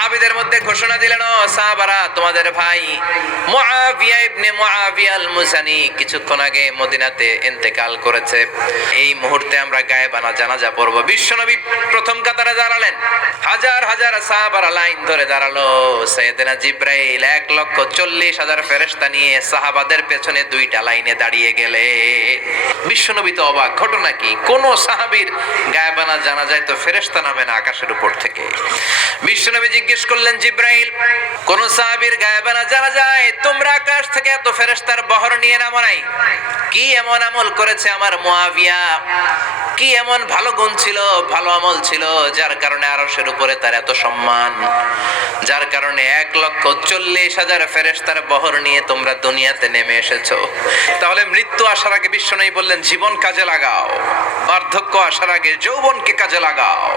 সাহাবীদের মধ্যে ঘোষণা দিলেন, ও সাহাবারা, তোমাদের ভাই মুআবিয়া ইবনে মুআবিয়া আল মুজানি কিছুক্ষণ আগে মদিনাতে ইন্তেকাল করেছে। এই মুহূর্তে আমরা গায়েবানা জানাজা পড়ব। বিশ্বনবী প্রথম কাতারে দাঁড়ালেন, হাজার হাজার সাহাবারা লাইন ধরে দাঁড়ালো। সাইয়েদনা জিবরাইল 1,40,000 ফেরেশতা নিয়ে সাহাবাদের পেছনে দুইটা লাইনে দাঁড়িয়ে গেলে বিশ্বনবী তো অবাক। ঘটনা কি? কোন সাহাবীর গায়েবানা জানাজায় তো ফেরেশতা নামে না আকাশের উপর থেকে। বিশ্বনবী জিজ্ঞেস করলেন, জিবরাইল, কোন সাহাবীর গায়েবানা জানাজায় তোমরা আকাশ থেকে এত ফেরেশতার বহর নিয়ে নামো নাই? কি এমন আমল করেছে আমার মুআবিয়া? কি এমন ভালো গুণ ছিল, ভালো আমল ছিল, যার কারণে আরশের উপরে তার এত সম্মান, যার কারণে 1,40,000 ফেরেশতার বহর নিয়ে তোমরা দুনিয়াতে নেমে এসেছো? তাহলে মৃত্যু আসার আগে বিশ্বনবী বললেন, জীবন কাজে লাগাও, বার্ধক্য আসার আগে যৌবনকে কাজে লাগাও,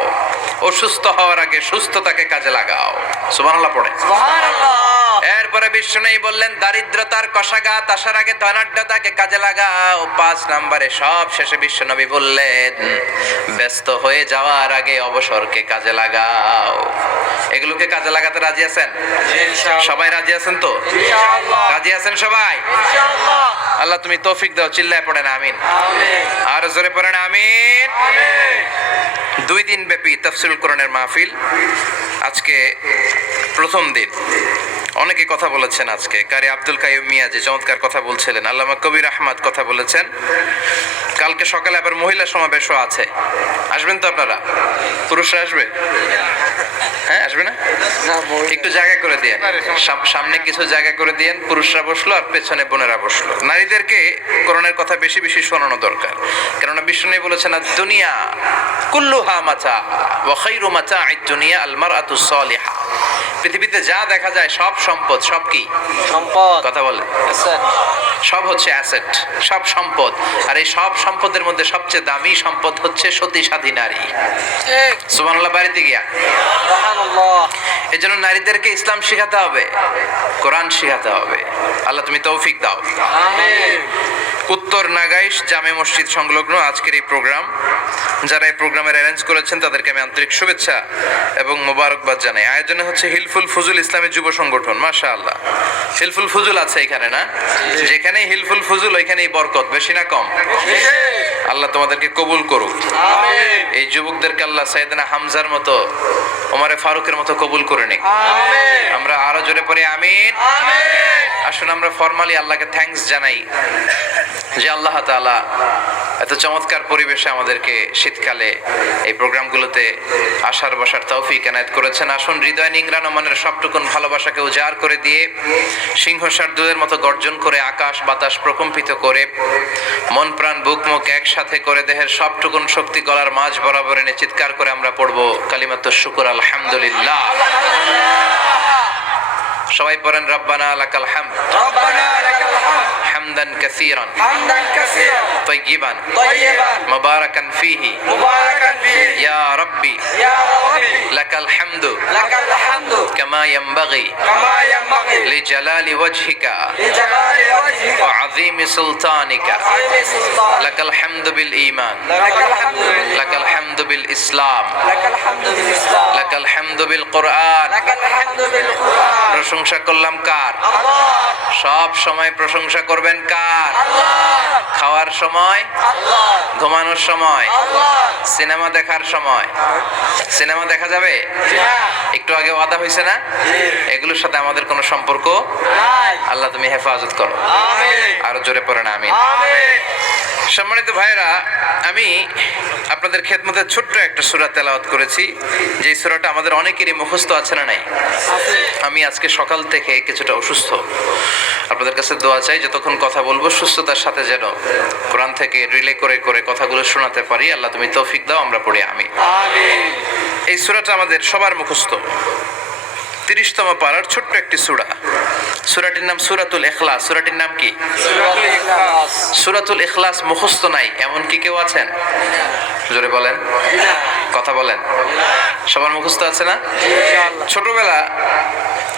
অসুস্থ হওয়ার আগে সুস্থতাকে কাজে লাগাও। সুবহানাল্লাহ পড়ে। সুবহানাল্লাহ। এরপরে বিশ্বনবী বললেন, দারিদ্রতার কষাঘাত আসার আগে ধনাঢ্যতাকে কাজে লাগাও। 5 নম্বরে সব শেষে বিশ্বনবী বললেন, ব্যস্ত হয়ে যাওয়ার আগে অবসরকে কাজে লাগাও। এগুলোকে কাজে লাগাতে রাজি আছেন? সবাই রাজি আছেন তো? রাজি আছেন সবাই? আল্লাহ তুমি তৌফিক দাও। চিল্লায় পড়েন আমিন। আর জোরে পড়েন আমিন। 2 দিন ব্যাপী তাফসীরুল কোরআনের মাহফিল। আজকে প্রথম দিন। অনেকে কথা বলেছেন আজকে। কারি আব্দুল কাইয়ুম মিয়া যে চমৎকার কথা বলছিলেন, আল্লামা কবির আহমদ কথা বলেছেন। কালকে সকালে আবার মহিলা সমাবেশও আছে। আসবেন তো আপনারা? পুরুষরা আসবে? হ্যাঁ, আসবে না? একটু জায়গা করে দিয়েন, সামনে কিছু জায়গা করে দিয়েন। পুরুষরা বসলো আর পেছনে বোনেরা বসলো। নারীদেরকে কোরআনের কথা বেশি বেশি শোনানো দরকার। কেননা বিষ্ণু বলেছেন, দুনিয়া কুল্লুহা মাতা ওয়া খায়রু মাতা'আদ দুনিয়া আল মারআতু সালিহা। পৃথিবীতে যা দেখা যায় সব সম্পদ। সব কি সম্পদ? কথা বলেন। সব হচ্ছে অ্যাসেট, সব সম্পদ। আর এই সব সম্পদের মধ্যে সবচেয়ে দামি সম্পদ হচ্ছে সতী সাধী নারী। সুবহানাল্লাহ। বাড়িতে গিয়া এজন্য নারীদেরকে ইসলাম শিখাতে হবে, কোরআন শিখাতে হবে। আল্লাহ তুমি তৌফিক দাও। আমিন। উত্তর নাগাইশ জামে মসজিদ সংলগ্ন আজকের এই প্রোগ্রাম। যারা এই প্রোগ্রামের অ্যারেঞ্জ করেছেন তাদেরকে আমি আন্তরিক শুভেচ্ছা এবং মোবারকবাদ জানাই। আয়োজনে হচ্ছে হিলফুল ফুজুল ইসলামী যুব সংগঠন। মাশাআল্লাহ, হিলফুল ফুজুল আছে এখানে না? যেখানেই হিলফুল ফুজুল ওইখানেই বরকত। বেশি না কম? আল্লাহ তোমাদেরকে কবুল করুক। আমিন। এই যুবকদেরকে আল্লাহ সাইয়েদনা হামজার মতো, ওমরে ফারুকের মতো কবুল করে নিক। আমিন। আমরা আরো জোরে পড়ে আমিন। আমিন। আসুন আমরা ফরমালি আল্লাহকে থ্যাঙ্কস জানাই যে আল্লাহ তাআলা এত চমৎকার পরিবেশে আমাদেরকে শীতকালে এই প্রোগ্রামগুলোতে আসার বসার তৌফিক এনায়েত করেছেন। আসুন হৃদয় নিংড়ানো মনের সবটুকুন ভালোবাসাকে উজাড় করে দিয়ে, সিংহসার দুধের মতো গর্জন করে, আকাশ বাতাস প্রকম্পিত করে, মন প্রাণ বুক মুখ একসাথে করে, দেহের সবটুকুন শক্তি গলার মাঝ বরাবর এনে চিৎকার করে আমরা পড়ব কালিমাতুশ শুকর আলহামদুলিল্লাহ। সবাই পড়েন, রব্বানা লাকাল হামদ, রব্বানা লাকাল হামদ, হামদান কাসীরান, হামদান কাসীরান, তাইয়িবান, তাইয়িবান, মুবারাকান ফীহি, মুবারাকান ফীহি, ইয়া রাব্বি, ইয়া রাব্বি, লাকাল হামদু, লাকাল হামদু, কামা ইয়ানবাগি, কামা ইয়ানবাগি, লিজালালি ওয়াজহিকা, লিজালালি ওয়াজহিকা, ওয়া আযীমি সুলতানিকা, আযীমি সুলতান, লাকাল হামদু বিল ঈমান, লাকাল হামদু, লাকাল হামদু বিল ইসলাম, লাকাল হামদু বিল ইসলাম, লাকাল হামদু বিল কুরআন, লাকাল হামদু বিল কুরআন। প্রশংসা করলাম কার? আল্লাহ। সব সময় প্রশংসা করবেন কার? আল্লাহ। খাওয়ার সময় আল্লাহ, ঘুমানোর সময় আল্লাহ, সিনেমা দেখার সময়। সিনেমা দেখা যাবে? একটু আগে ওয়াদা হয়েছে না? এগুলোর সাথে আমাদের কোনো সম্পর্ক নাই। আল্লাহ তুমি হেফাজত করো। আমিন। আরো জোরে পড়েন আমিন। আমিন। সম্মানিত ভাইরা, আমি আপনাদের খেদমতে ছোট্ট একটা সূরা তেলাওয়াত করেছি, যে সূরাটা আমাদের অনেকেরই মুখস্থ আছে না নাই? আমি আজকে সকাল থেকে কিছুটা অসুস্থ। আপনাদের কাছে দোয়া চাই, যতক্ষণ কথা বলবো সুস্থতার সাথে যেন কোরআন থেকে রিলে করে করে কথাগুলো শোনাতে পারি। আল্লাহ তুমি তৌফিক দাও। আমরা পড়ি আমিন। আমিন। এই সূরাটা আমাদের সবার মুখস্থ। 30তম পারার ছোট্ট একটি সূরা। সূরাটির নাম সূরাতুল ইখলাস। সূরাটির নাম কি? সূরাতুল ইখলাস। সূরাতুল ইখলাস মুখস্থ নাই এমন কি কেউ আছেন? জোরে বলেন, কথা বলেন। সবার মুখস্থ আছে না? ছোটবেলা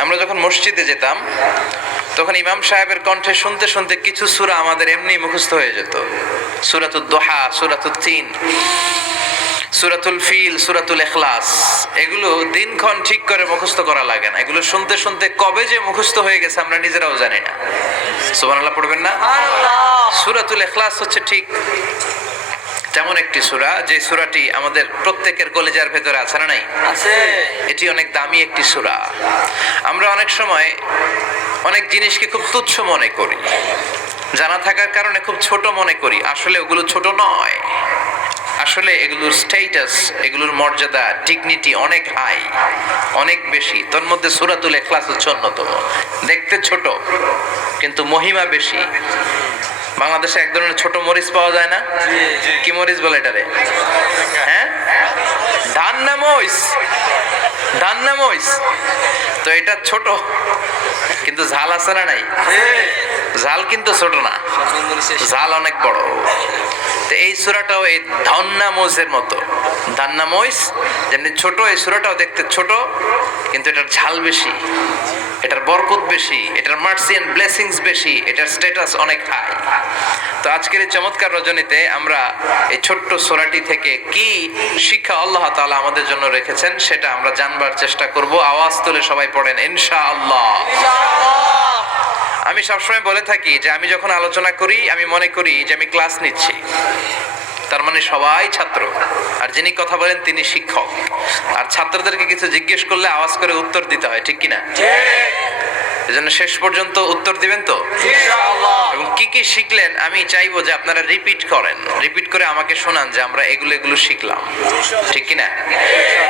আমরা যখন মসজিদে যেতাম তখন ইমাম সাহেবের কণ্ঠে শুনতে শুনতে কিছু সূরা আমাদের এমনি মুখস্থ হয়ে যেত। সূরাতুদ দুহা, সূরাতুত তিন, সূরাতুল ফিল, সূরাতুল ইখলাস, এগুলো দিনক্ষণ ঠিক করে মুখস্থ করা লাগে না। এগুলো শুনতে শুনতে কবে যে মুখস্থ হয়ে গেছে আমরা নিজেরাও জানি না। সুবহানাল্লাহ পড়বেন না? সূরাতুল ইখলাস হচ্ছে ঠিক তেমন একটি সূরা যে সূরাটি আমাদের প্রত্যেকের কলিজার ভেতরে আছে না নাই? আছে। এটি অনেক দামি একটি সূরা। আমরা অনেক সময় অনেক জিনিসকে খুব তুচ্ছ মনে করি, জানা থাকার কারণে খুব ছোট মনে করি। আসলে ওগুলো ছোট নয়, আসলে এগুলোর স্ট্যাটাস, এগুলোর মর্যাদা, ডিগনিটি অনেক হাই, অনেক বেশি। তোর মধ্যে সূরাতুল ইখলাস হচ্ছে অন্যতম। দেখতে ছোট কিন্তু মহিমা বেশি। বাংলাদেশে এক ধরনের ছোট মরিচ পাওয়া যায় না? কি মরিচ বলে এটারে? হ্যাঁ, ধান্না মরিচ, ধান্না মরিচ। তো এটা ছোট কিন্তু ঝাল আছে না নাই? ঝাল কিন্তু ছোট না, ঝাল অনেক বড়। তো এই সূরাটাও এই ধান্না মরিচের মতো। ধান্না মরিচ যেমনি ছোট, এই সূরাটাও দেখতে ছোট কিন্তু এটার ঝাল বেশি, এটার বরকত বেশি, এটার মার্সি এন্ড ব্লেসিংস বেশি, এটার স্ট্যাটাস অনেক হাই। তো আজকের এই চমৎকার রজনীতে আমরা এই ছোট্ট সূরাটি থেকে কি শিক্ষা আল্লাহ তাআলা আমাদের জন্য রেখেছেন সেটা আমরা জানবার চেষ্টা করব। আওয়াজ তুলে সবাই পড়েন ইনশাআল্লাহ। আমি সবসময় বলে থাকি যে আমি যখন আলোচনা করি আমি মনে করি যে আমি ক্লাস নিচ্ছি, তার মানে সবাই ছাত্র, আর যিনি কথা বলেন তিনি শিক্ষক। আর ছাত্রদেরকে কিছু জিজ্ঞেস করলে আওয়াজ করে উত্তর দিতে হয়, ঠিক কিনা? এজন্য শেষ পর্যন্ত উত্তর দিবেন তো ইনশাআল্লাহ। এবং কি কি শিখলেন আমি চাইবো যে আপনারা রিপিট করেন, রিপিট করে আমাকে শোনান যে আমরা এগুলো শিখলাম, ঠিক কিনা?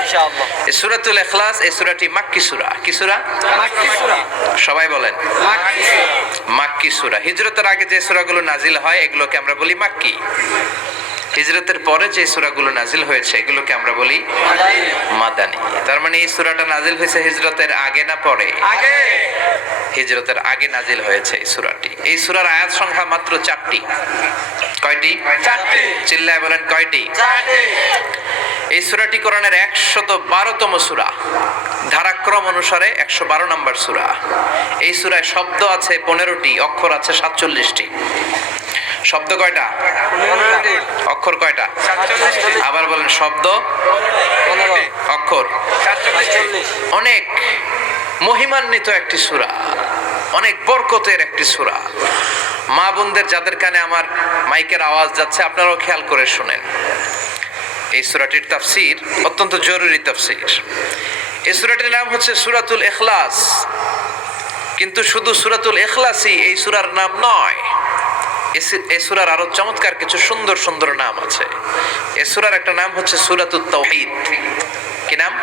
ইনশাআল্লাহ। এই সূরাতুল ইখলাস, এই সূরাটি মাক্কি সূরা। কি সূরা? মাক্কি সূরা। সবাই বলেন মাক্কি সূরা। মাক্কি সূরা। হিজরতের আগে যে সূরাগুলো নাজিল হয় এগুলোকে আমরা বলি মাক্কি। হিজরতের পরে যে সূরাগুলো নাজিল হয়েছে এগুলোকে আমরা বলি মাদানী। তার মানে এই সূরাটা নাজিল হয়েছে হিজরতের আগে না পরে? আগে। হিজরতের আগে নাজিল হয়েছে এই সূরাটি। এই সূরার আয়াত সংখ্যা মাত্র 4টি। কয়টি? 4টি। চিল্লায় বলেন কয়টি? 4টি। এই সূরাটি কোরআনের 112তম সূরা, ধারাক্রম অনুসারে 112 নম্বর সূরা। এই সূরায় শব্দ আছে 15টি, অক্ষর আছে 47টি। শব্দ কয়টা? 15টি। অক্ষর কয়টা? 47টি। আবার বলেন শব্দ 15টি। অক্ষর 47টি। অনেক মহিমান্বিত একটি সূরা, অনেক বরকতের একটি সূরা। মা বোনদের যাদের কানে আমার মাইকের আওয়াজ যাচ্ছে আপনারাও খেয়াল করে শুনেন। এই সূরাটির তাফসীর অত্যন্ত জরুরি তাফসীর। এই সূরাটির নাম হচ্ছে সূরাতুল ইখলাস, কিন্তু শুধু সূরাতুল ইখলাসই এই সূরার নাম নয়। এই সূরার আরো চমৎকার কিছু সুন্দর সুন্দর নাম আছে। এই সূরার একটা নাম হচ্ছে সূরাতুত তাওহীদ। কি নাম?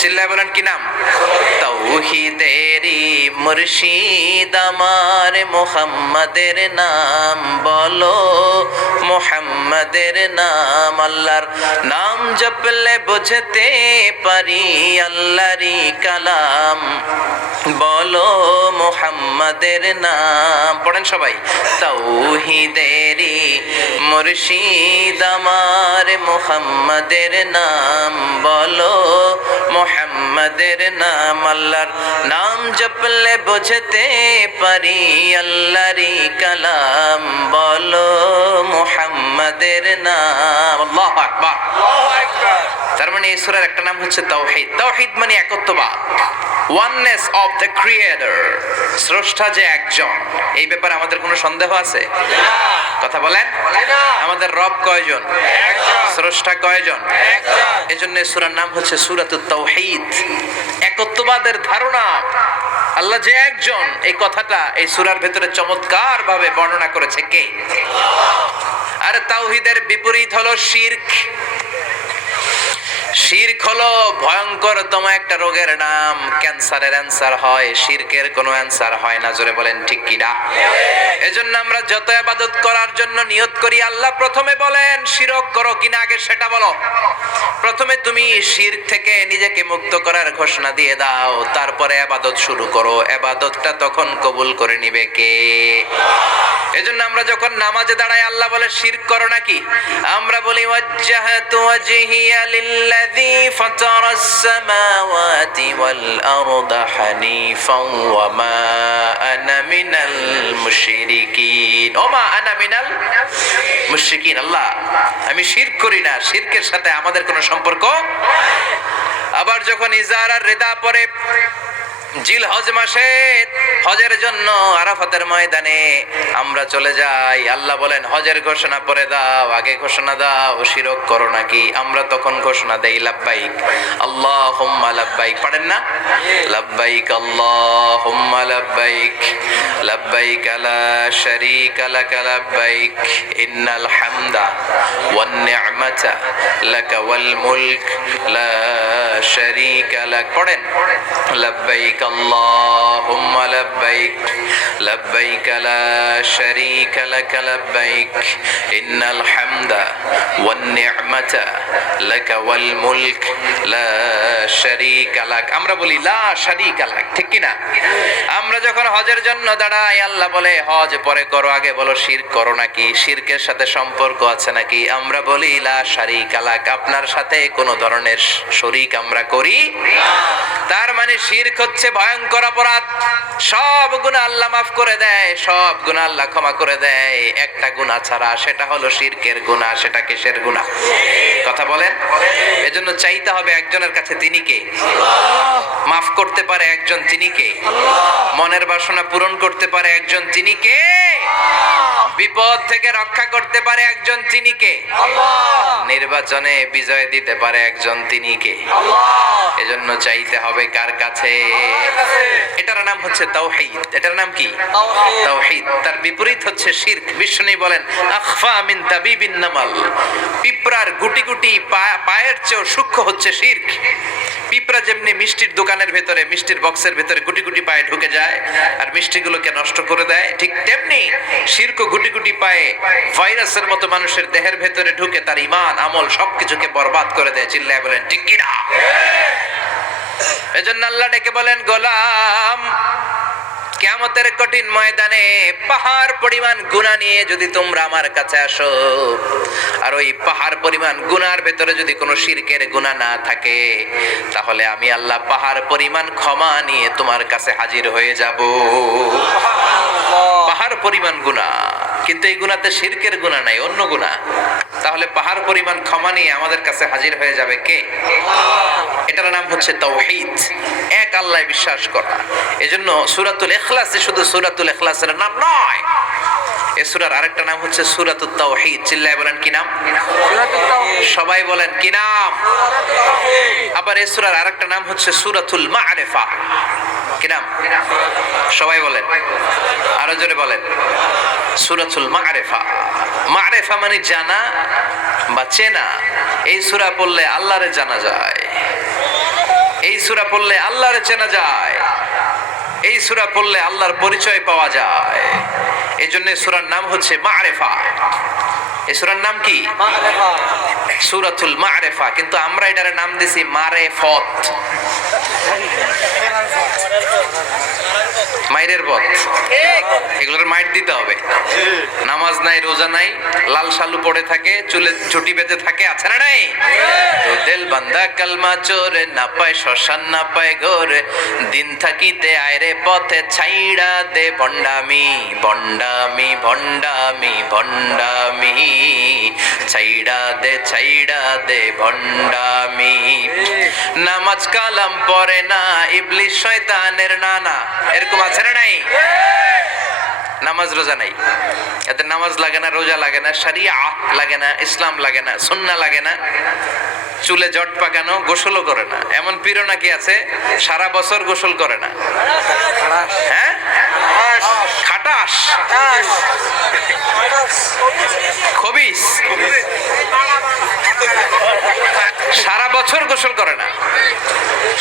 চিল্লায় বলেন কি নাম? তাওহীদেরই মুর্শিদ আমার মুহাম্মাদের নাম বলো, মুহাম্মাদের নাম। আল্লাহর নাম জপলে বুঝতে পারি আল্লাহরই কালাম বলো, মুহাম্মাদের নাম। পড়েন সবাই। তাওহীদেরই মুর্শিদ আমার মুহাম্মাদের নাম বলো, মুহাম্মাদের নাম। আল্লাহর নাম জপলে বুঝতে পারি আল্লাহরই কালাম বলো, মুহাম্মাদের নাম। আল্লাহু আকবার। আল্লাহু আকবার। তার মানে এই সূরার একটা নাম হচ্ছে তাওহীদ। তাওহীদ মানে একত্ববাদ, ওয়াননেস অফ দ্য ক্রিয়েটর। স্রষ্টা যে একজন, এই ব্যাপারে আমাদের কোনো সন্দেহ আছে? কথা বলেন। আমাদের রব কয়জন? একজন। স্রষ্টা কয়জন? একজন। এজন্য এই সূরার নাম হচ্ছে সূরাতুত তাওহীদ, একত্ববাদের ধারণা। আল্লাহ যে একজন, এই কথাটা এই সূরার ভেতরে চমৎকার ভাবে বর্ণনা করেছে কে? আর তাওহীদের বিপরীত হলো শিরক। শিরক হলো ভয়ঙ্করতম একটা রোগের নাম, ক্যান্সারের অ্যান্সার হয়, শিরকের কোনো অ্যান্সার হয় না। জোরে বলেন ঠিক কি না? এজন্য আমরা যত ইবাদত করার জন্য নিয়ত করি আল্লাহ প্রথমে বলেন শিরক করো কিনা আগে সেটা বলো। প্রথমে তুমি শিরক থেকে নিজেকে মুক্ত করার ঘোষণা দিয়ে দাও, তারপরে ইবাদত শুরু করো। ইবাদতটা তখন কবুল করে নিবে কে? এজন্য আমরা যখন নামাজে দাঁড়াই আল্লাহ বলে শিরক করো নাকি, আমরা বলি ওয়াজ্জাহাতু ওয়াজহিয়া লিল্লাযী ফাতারাস সামাওয়াতি ওয়াল আরদা হানিফান ওয়া মা আনা মিনাল মুশরিকিন। ওমা আনা মিনাল মুশরিকিন, আল্লাহ আমি শিরক করি না, শিরকের সাথে আমাদের কোনো সম্পর্ক। আবার যখন ইজার আর রিদা পরে জিল হজ মাসে হজের জন্য আরাফাতের ময়দানে আমরা চলে যাই, আল্লাহ বলেন হজের ঘোষণা পরে দাও, আগে ঘোষণা দাও শিরক করো নাকি। আমরা তখন ঘোষণা দেই লাব্বাইক আল্লাহুম্মা লাব্বাইক, পারেন না? লাব্বাইক আল্লাহুম্মা লাব্বাইক লাব্বাইক লা শারীকা লাক লাব্বাইক ইন্নাল হামদা ওয়ান নি'মাতা লাকা ওয়াল মুলক লা শারীকা লাক। পড়েন লাব্বাইক আল্লাহুম্মা লাব্বাইক লাব্বাইক লা শারীকা লাক লাব্বাইক ইন্নাল হামদা ওয়ান নি'মাতা লাকা ওয়াল মুলক লা শারীকা লাক। আমরা বলি লা শারীকা লাক, ঠিক কি না? আমরা যখন হজের জন্য দাঁড়াই আল্লাহ বলে হজ পরে করো, আগে বলো শিরক করো নাকি, শিরকের সাথে সম্পর্ক আছে নাকি। আমরা বলি লা শারীকা লাক, আপনার সাথে কোনো ধরনের শরীক আমরা করি না। তার মানে শিরক হচ্ছে ভয়ঙ্কর অপরাধ। সব গুনাহ আল্লাহ মাফ করে দেয়, সব গুনাহ আল্লাহ ক্ষমা করে দেয়, একটা গুনাহ ছাড়া, সেটা হলো শিরকের গুনাহ। সেটা কিসের গুনাহ? কথা বলেন। এজন্য চাইতে হবে একজনের কাছে, তিনি কে? মাফ করতে পারে একজন, তিনি কে? মনের বাসনা পূরণ করতে পারে একজন, তিনি কে? বিপদ থেকে রক্ষা করতে পারে একজন, তিনি কে? নির্বাচনে বিজয় দিতে পারে একজন, তিনি কে? এজন্য চাইতে হবে কার কাছে? এটার নাম হচ্ছে তাওহীদ। এটার নাম কি? তাওহীদ। তার বিপরীত হচ্ছে শিরক। বিষ্ণু বলেন আখফা মিন তাবিবিন নামাল, পিঁপড়ার গুটি গুটি পায়ের চেয়ে সূক্ষ্ম হচ্ছে শিরক। পিঁপড়া যেমনি মিষ্টির দোকানের ভেতরে, মিষ্টির বক্সের ভেতরে গুটি গুটি পায়ে ঢুকে যায় আর মিষ্টিগুলোকে নষ্ট করে দেয়, ঠিক তেমনি শিরক গুটি গুটি পায়ে ভাইরাসের মতো মানুষের দেহের ভেতরে ঢুকে তার ঈমান আমল সবকিছুকে বরবাদ করে দেয়। চিল্লায় বলেন ঠিক কি না? এজন্য আল্লাহ ডেকে বলেন গোলাম, কিয়ামতের কঠিন ময়দানে পাহাড় পরিমাণ গুনাহ নিয়ে যদি তোমরা আমার কাছে আসো, আর ওই পাহাড় পরিমাণ গুনার ভেতরে যদি কোনো শিরকের গুনাহ না থাকে, তাহলে আমি আল্লাহ পাহাড় পরিমাণ ক্ষমা নিয়ে তোমার কাছে হাজির হয়ে যাব। পাহাড় পরিমাণ গুনাহ, কিন্তু এই গুনাতে শিরকের গুনাহ নাই, অন্য গুনাহ। তাহলে পাহাড় পরিমাণ ক্ষমা নিয়ে আমাদের কাছে হাজির হয়ে যাবে কে? এটার নাম হচ্ছে তাওহীদ, এক আল্লাহ বিশ্বাস করা। এজন্য সূরাতুল ইখলাস শুধু সূরাতুল ইখলাসের নাম নয়, এই সূরার আরেকটা নাম হচ্ছে সূরাতুত তাওহীদ। চিল্লায় বলেন কি নাম? সবাই বলেন কি নাম? আবার এই সূরার আরেকটা নাম হচ্ছে সূরাতুল মা'রিফা। কি নাম? সবাই বলেন, আরো জোরে বলেন। সূরাতুল মা'রিফা। মা'রিফা মানে জানা বা চেনা। এই সূরা পড়লে আল্লাহরে জানা যায়, এই সূরা পড়লে আল্লাহরে চেনা যায়, এই সূরা পড়লে আল্লাহর পরিচয় পাওয়া যায়। এই জন্য সূরার নাম হচ্ছে মা'রিফা। এই সূরার নাম কি? সূরাতুল মা'রিফা। কিন্তু আমরা এটার নাম দিছি মারেফত, মাইরের পথ। এগুলোর মাইর দিতে হবে। নামাজ নাই, রোজা নাই, লাল শালু পড়ে থাকে, চুলে ঝুটি বেঁধে থাকে, আছে না নাই? তো দিল বান্দা কালমা চোরে, না পায় শ্মশান না পায় ঘরে, দিন থাকিতে আয়রে পথে ছাইড়া দে ভণ্ডামি ভণ্ডামি ভণ্ডামি ভণ্ডামি, ছাইড়া দে ভণ্ডামি। নামাজ কালাম পড়ে না, ইবলিস শয়তানের নানা, এরকম আছে না নাই? নামাজ রোজা নাই, এদের নামাজ লাগে না, রোজা লাগে না, শরিয়া লাগে না, ইসলাম লাগে না, সুন্নাহ লাগে না, চুলে জট পাকানো, গোসলও করে না। এমন পীরও নাকি আছে সারা বছর গোসল করে না। হ্যাঁ, খাটাস, খবিস, সারা বছর গোসল করে না।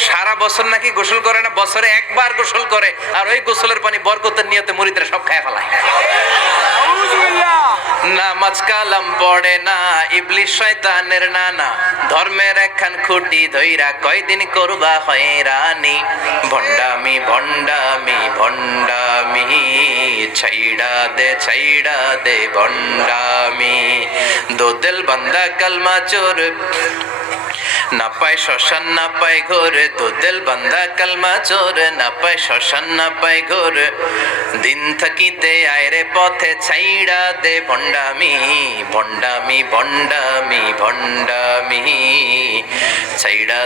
সারা বছর নাকি গোসল করে না, বছরে একবার গোসল করে, আর ওই গোসলের পানি বরকতের নিয়তে মুরিদরা সব খায় ফেলায়। নাউজুবিল্লাহ। নামাজ কালাম পড়ে না ইবলিশ শয়তানের নানা ধর্মের একখান খুঁটি ধইরা কয়দিন করবা হয়রানি ভণ্ডামি ভণ্ডামি ভণ্ডামি ছাইড়া দে ভণ্ডামি দোদেল বান্দা কালমা চোর না পায় শ্মশান না পায় ঘোর দোদেল বান্দা কালমা চোর না পায় শ্মশান না পায় ঘোর দিন থাকিতে আয়রে পথে ছাইড়া দে ভণ্ডামি ভণ্ডামি ভণ্ডামি ভণ্ডামি ছাইড়া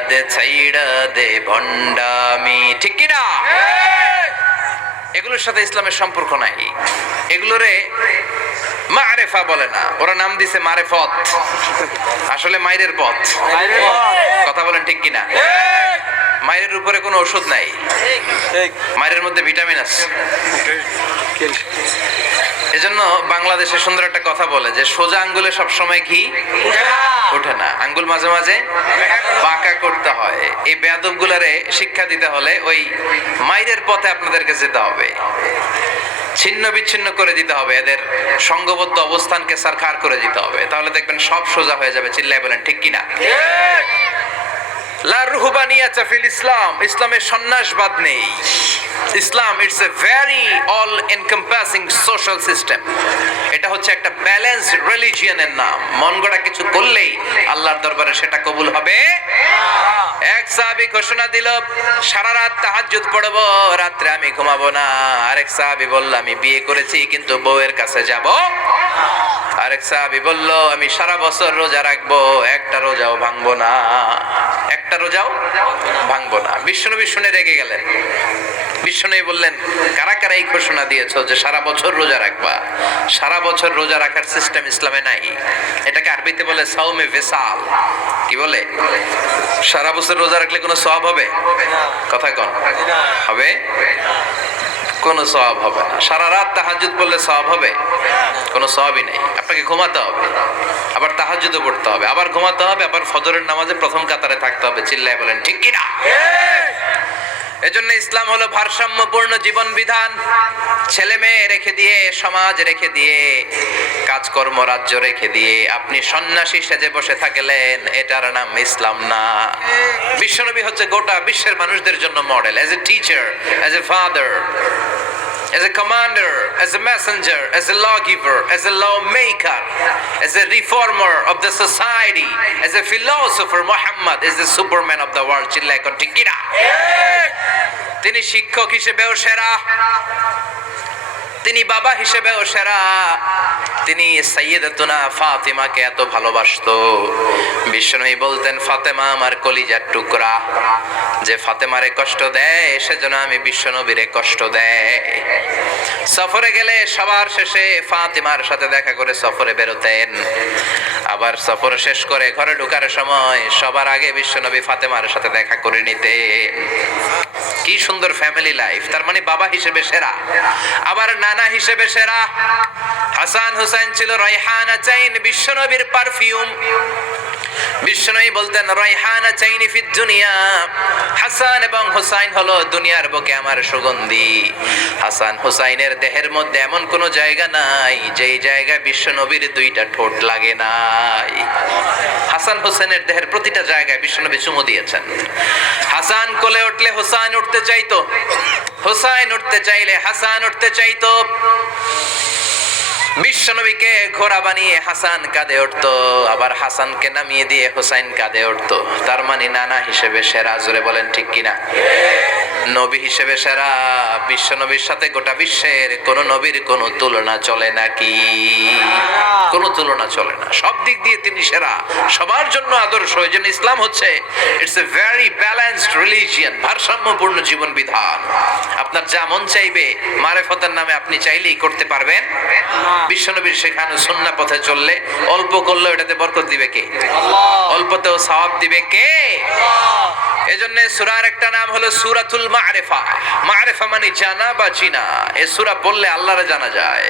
দে ভণ্ডামি ঠিক কি না? এগুলোর সাথে ইসলামের সম্পর্ক নাই, এগুলোরে মারেফা বলে না, ওরা নাম দিছে মারেফত, আসলে মাইরের পথ। বাইরে বল। কথা বলেন ঠিক কিনা? মাইরের উপরে কোনো ওষুধ নাই, ঠিক। মাইরের মধ্যে ভিটামিন আছে। এজন্য বাংলাদেশে সুন্দর একটা কথা বলে যে সোজা আঙ্গুলে সবসময় ঘি ওঠে না, আঙ্গুল মাঝে মাঝে বাঁকা করতে হয়। এই বেয়াদব গুলারে শিক্ষা দিতে হলে ওই মাইরের পথে আপনাদেরকে যেতে হবে, ছিন্ন বিচ্ছিন্ন করে দিতে হবে, এদের সংঘবদ্ধ অবস্থানকে সারখার করে দিতে হবে, তাহলে দেখবেন সব সোজা হয়ে যাবে। চিল্লায় বলেন ঠিক কিনা? লা রুহবানিয়াতা ফিল ইসলাম, ইসলামের সন্ন্যাসবাদ নেই। Islam it's a very all encompassing social system. এটা হচ্ছে একটা ব্যালেন্সড রিলিজিয়নের নাম। মন গড়া কিছু করলেই আল্লাহর দরবারে সেটা কবুল হবে। এক সাহাবী ঘোষণা দিল, সারা রাত তাহাজ্জুদ পড়ব, রাত্রে আমি ঘুমাবো না। আরেক সাহাবী বলল, আমি বিয়ে করেছি কিন্তু বউয়ের কাছে যাব। আরেক সাহাবী বলল, আমি সারা বছর রোজা রাখবো, একটা রোজাও ভাঙবো না, একটা রোজাও ভাঙবো না। বিশ্বনবী শুনে রেগে গেলেন। বিশ্বনবী বললেন, কারা কারা এই ঘোষণা দিয়েছো যে সারা বছর রোজা রাখবা? সারা বছর রোজা রাখার সিস্টেম ইসলামে নাই। এটাকে আরবিতে বলে সাওমে ভিসাল। কি বলে? সারা বছর রোজা রাখলে কোনো সওয়াব হবে? কথা কোন হবে? কোনো সওয়াব হবে না। সারা রাত তাহাজ্জুদ পড়লে সওয়াব হবে? কোনো সওয়াবই নেই। আপনাকে ঘুমাতে হবে, আবার তাহাজ্জুদও পড়তে হবে, আবার ঘুমাতে হবে, আবার ফজরের নামাজে প্রথম কাতারে থাকতে হবে। চিল্লায় বলেন ঠিক কি না? এজন্য ইসলাম হলো ভারসাম্যপূর্ণ জীবন বিধান। ছেলে মেয়ে রেখে দিয়ে, সমাজ রেখে দিয়ে, কাজকর্ম রাজ্য রেখে দিয়ে আপনি সন্ন্যাসী সেজে বসে থাকলেন, এটার নাম ইসলাম না। বিশ্বনবী হচ্ছে গোটা বিশ্বের মানুষদের জন্য model, as a teacher, as a father, as a commander, as a messenger, as a lawgiver, as a lawmaker, as a reformer of the society, as a philosopher, Muhammad is the superman of the world. চিল্লায় কোন ঠিক কিনা? তিনি শিক্ষক হিসেবেও সেরা, তিনি বাবা হিসেবেও সেরা। তিনি সাইয়্যিদাতুনা ফাতিমাকে এত ভালোবাসতো, বিশ্বনবী বলতেন, ফাতেমা আমার কলিজার টুকরা, যে ফাতেমারে কষ্ট দেয় সেজন্য আমি বিশ্বনবীরে কষ্ট দেয়। সফরে গেলে সবার শেষে ফাতিমার সাথে দেখা করে সফরে বেরোতেন, আবার সফর শেষ করে ঘরে ঢোকার সময় সবার আগে বিশ্বনবী ফাতেমার সাথে দেখা করে নিতেন। কি সুন্দর ফ্যামিলি লাইফ। তার মানে বাবা হিসেবে সেরা, আবার নানা হিসেবে সেরা। হাসান হুসাইন ছিল রাইহানা চাইন, বিশ্বনবীর পারফিউম। বিশ্বনবী বলতেন, রাইহানা চাইনি ফিদ দুনিয়া, হাসান এবং হুসাইন হলো দুনিয়ার বুকে আমার সুগন্ধি। হাসান হুসাইনের দেহের মধ্যে এমন কোন জায়গা নাই যেই জায়গায় বিশ্বনবীর দুইটা ঠোঁট লাগে নাই। হাসান হুসাইনের দেহের প্রতিটা জায়গায় বিশ্বনবী চুমু দিয়েছেন। হাসান কোলে উঠলে হুসাইন উঠতে চাইতো, হুসাইন উঠতে চাইলে হাসান উঠতে চাইতো। বিশ্বনবীকে ঘোড়া বানিয়ে হাসান কাঁধে উঠতো, আবার হাসানকে নামিয়ে দিয়ে হুসাইন কাঁধে উঠতো। তার মানে নানা হিসেবে সেরা। জোরে বলেন ঠিক কিনা? নবী হিসেবে সেরা। বিশ্বনবীর সাথে গোটা বিশ্বের কোন নবীর কোন তুলনা চলে নাকি? কোন তুলনা চলে না। সব দিক দিয়ে তিনি সেরা, সবার জন্য আদর্শ। এই জন্য ইসলাম হচ্ছে it's a very balanced religion, ভারসাম্যপূর্ণ জীবন বিধান। আপনার যা মন চাইবে মারেফতের নামে আপনি চাইলেই করতে পারবেন। বিশ্বনবীর শেখানো সুন্নাহ পথে চললে অল্প করলেও এটাতে বরকত দিবে কে? আল্লাহ। অল্পতেও সওয়াব দিবে কে? এজন্য সূরার একটা নাম হলো সূরাতুল মারিফা। মারিফা মানে জানা বা চিনা। এই সূরা পড়লে আল্লাহরে জানা যায়,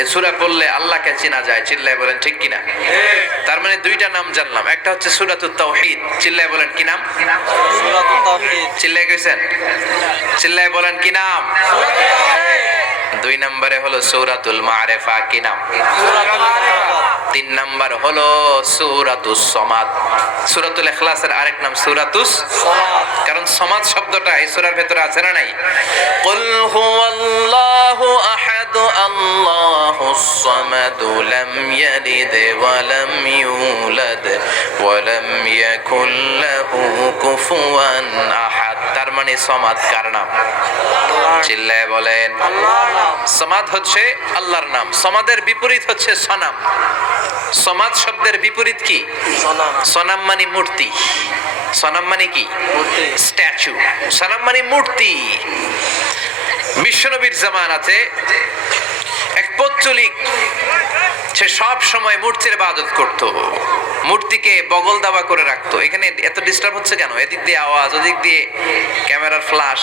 এই সূরা পড়লে আল্লাহকে চেনা যায়। চিল্লায় বলেন ঠিক কিনা? তার মানে দুইটা নাম জানলাম, একটা হচ্ছে সূরাতুত তাওহীদ। চিল্লায় বলেন কি নাম? সূরাতুত তাওহীদ। চিল্লায় কইছেন? চিল্লায় বলেন কি নাম? 2 নম্বরে হলো সূরাতুল মারিফা, কি নাম? সূরাতুল মারিফা। 3 নম্বর হলো সূরাতুস সমাদ। সূরাতুল ইখলাসের আরেক নাম সূরাতুস সালাত। কারণ সমাদ শব্দটা এই সূরার ভেতরে আছে না নাই? কুল হুয়াল্লাহু আহাদ আল্লাহুস সামাদ লাম ইয়ালিদ ওয়া লাম ইউলাদ ওয়া লাম ইয়াকুল লাহু কুফুয়ান আহাদ। তার মানে সমাদ কার নাম? চিল্লায়ে বলেন। আল্লাহর নাম। সমাদ হচ্ছে আল্লাহর নাম। সমাদের বিপরীত হচ্ছে সনাম। সমাদ শব্দের বিপরীত কি? সনাম। সনাম মানে মূর্তি। সনাম মানে কি? মূর্তি। স্ট্যাচু। সনাম মানে মূর্তি। বিশ্বনবীর জামানাতে এক পৌত্তলিক, সে সব সময় মূর্তির ইবাদত করত, মূর্তিকে বগল দাবা করে রাখতো। এখানে এত ডিস্টার্ব হচ্ছে কেন? এদিক দিয়ে আওয়াজ, ওদিক দিয়ে ক্যামেরার ফ্ল্যাশ,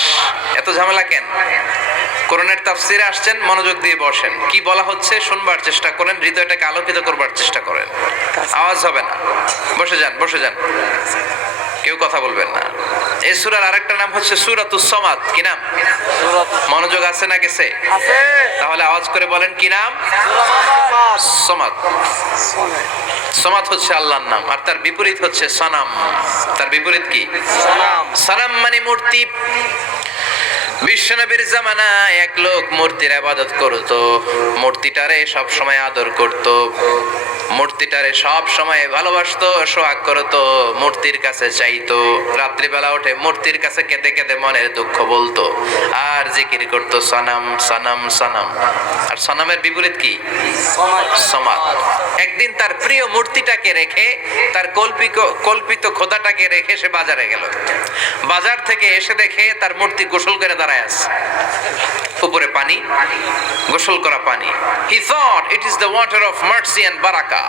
এত ঝামেলা কেন? কোরআনের তাফসিরে আসছেন, মনোযোগ দিয়ে বসেন, কি বলা হচ্ছে শুনবার চেষ্টা করেন, হৃদয়টাকে আলোকিত করবার চেষ্টা করেন। আওয়াজ হবে না, বসে যান, বসে যান, কেউ কথা বলবেন না। এই সূরার আরেকটা নাম হচ্ছে সূরাতুস সমাদ। কি নাম? সূরাতুল মনোযোগ আছে না গেছে? আছে। তাহলে আওয়াজ করে বলেন, কি নাম? সালাত। সমাদ। সমাদ হচ্ছে আল্লাহর নাম, আর তার বিপরীত হচ্ছে সনাম। তার বিপরীত কি? সালাম। সনাম মানে মূর্তি। বিশ্বনবীর জামানায় এক লোক মূর্তির ইবাদত করত, মূর্তিটারে সব সময় আদর করত, মূর্তিটারে সব সময় ভালোবাসতো, সোহাগ করত, মূর্তির কাছে চাইতো, রাত্রিবেলা উঠে মূর্তির কাছে কেঁদে কেঁদে মনের দুঃখ বলতো, আর জিকির করত সনাম সনাম সনাম। আর সনামের বিপরীত কি? সমাদ। একদিন তার প্রিয় মূর্তিটাকে রেখে, তার কল্পিত খোদাটাকে রেখে সে বাজারে গেল। বাজার থেকে এসে দেখে তার মূর্তি গোসল করে দাঁড়ায় আছে, উপরে পানি, গোসল করা পানি। He thought it is the water of mercy and baraka.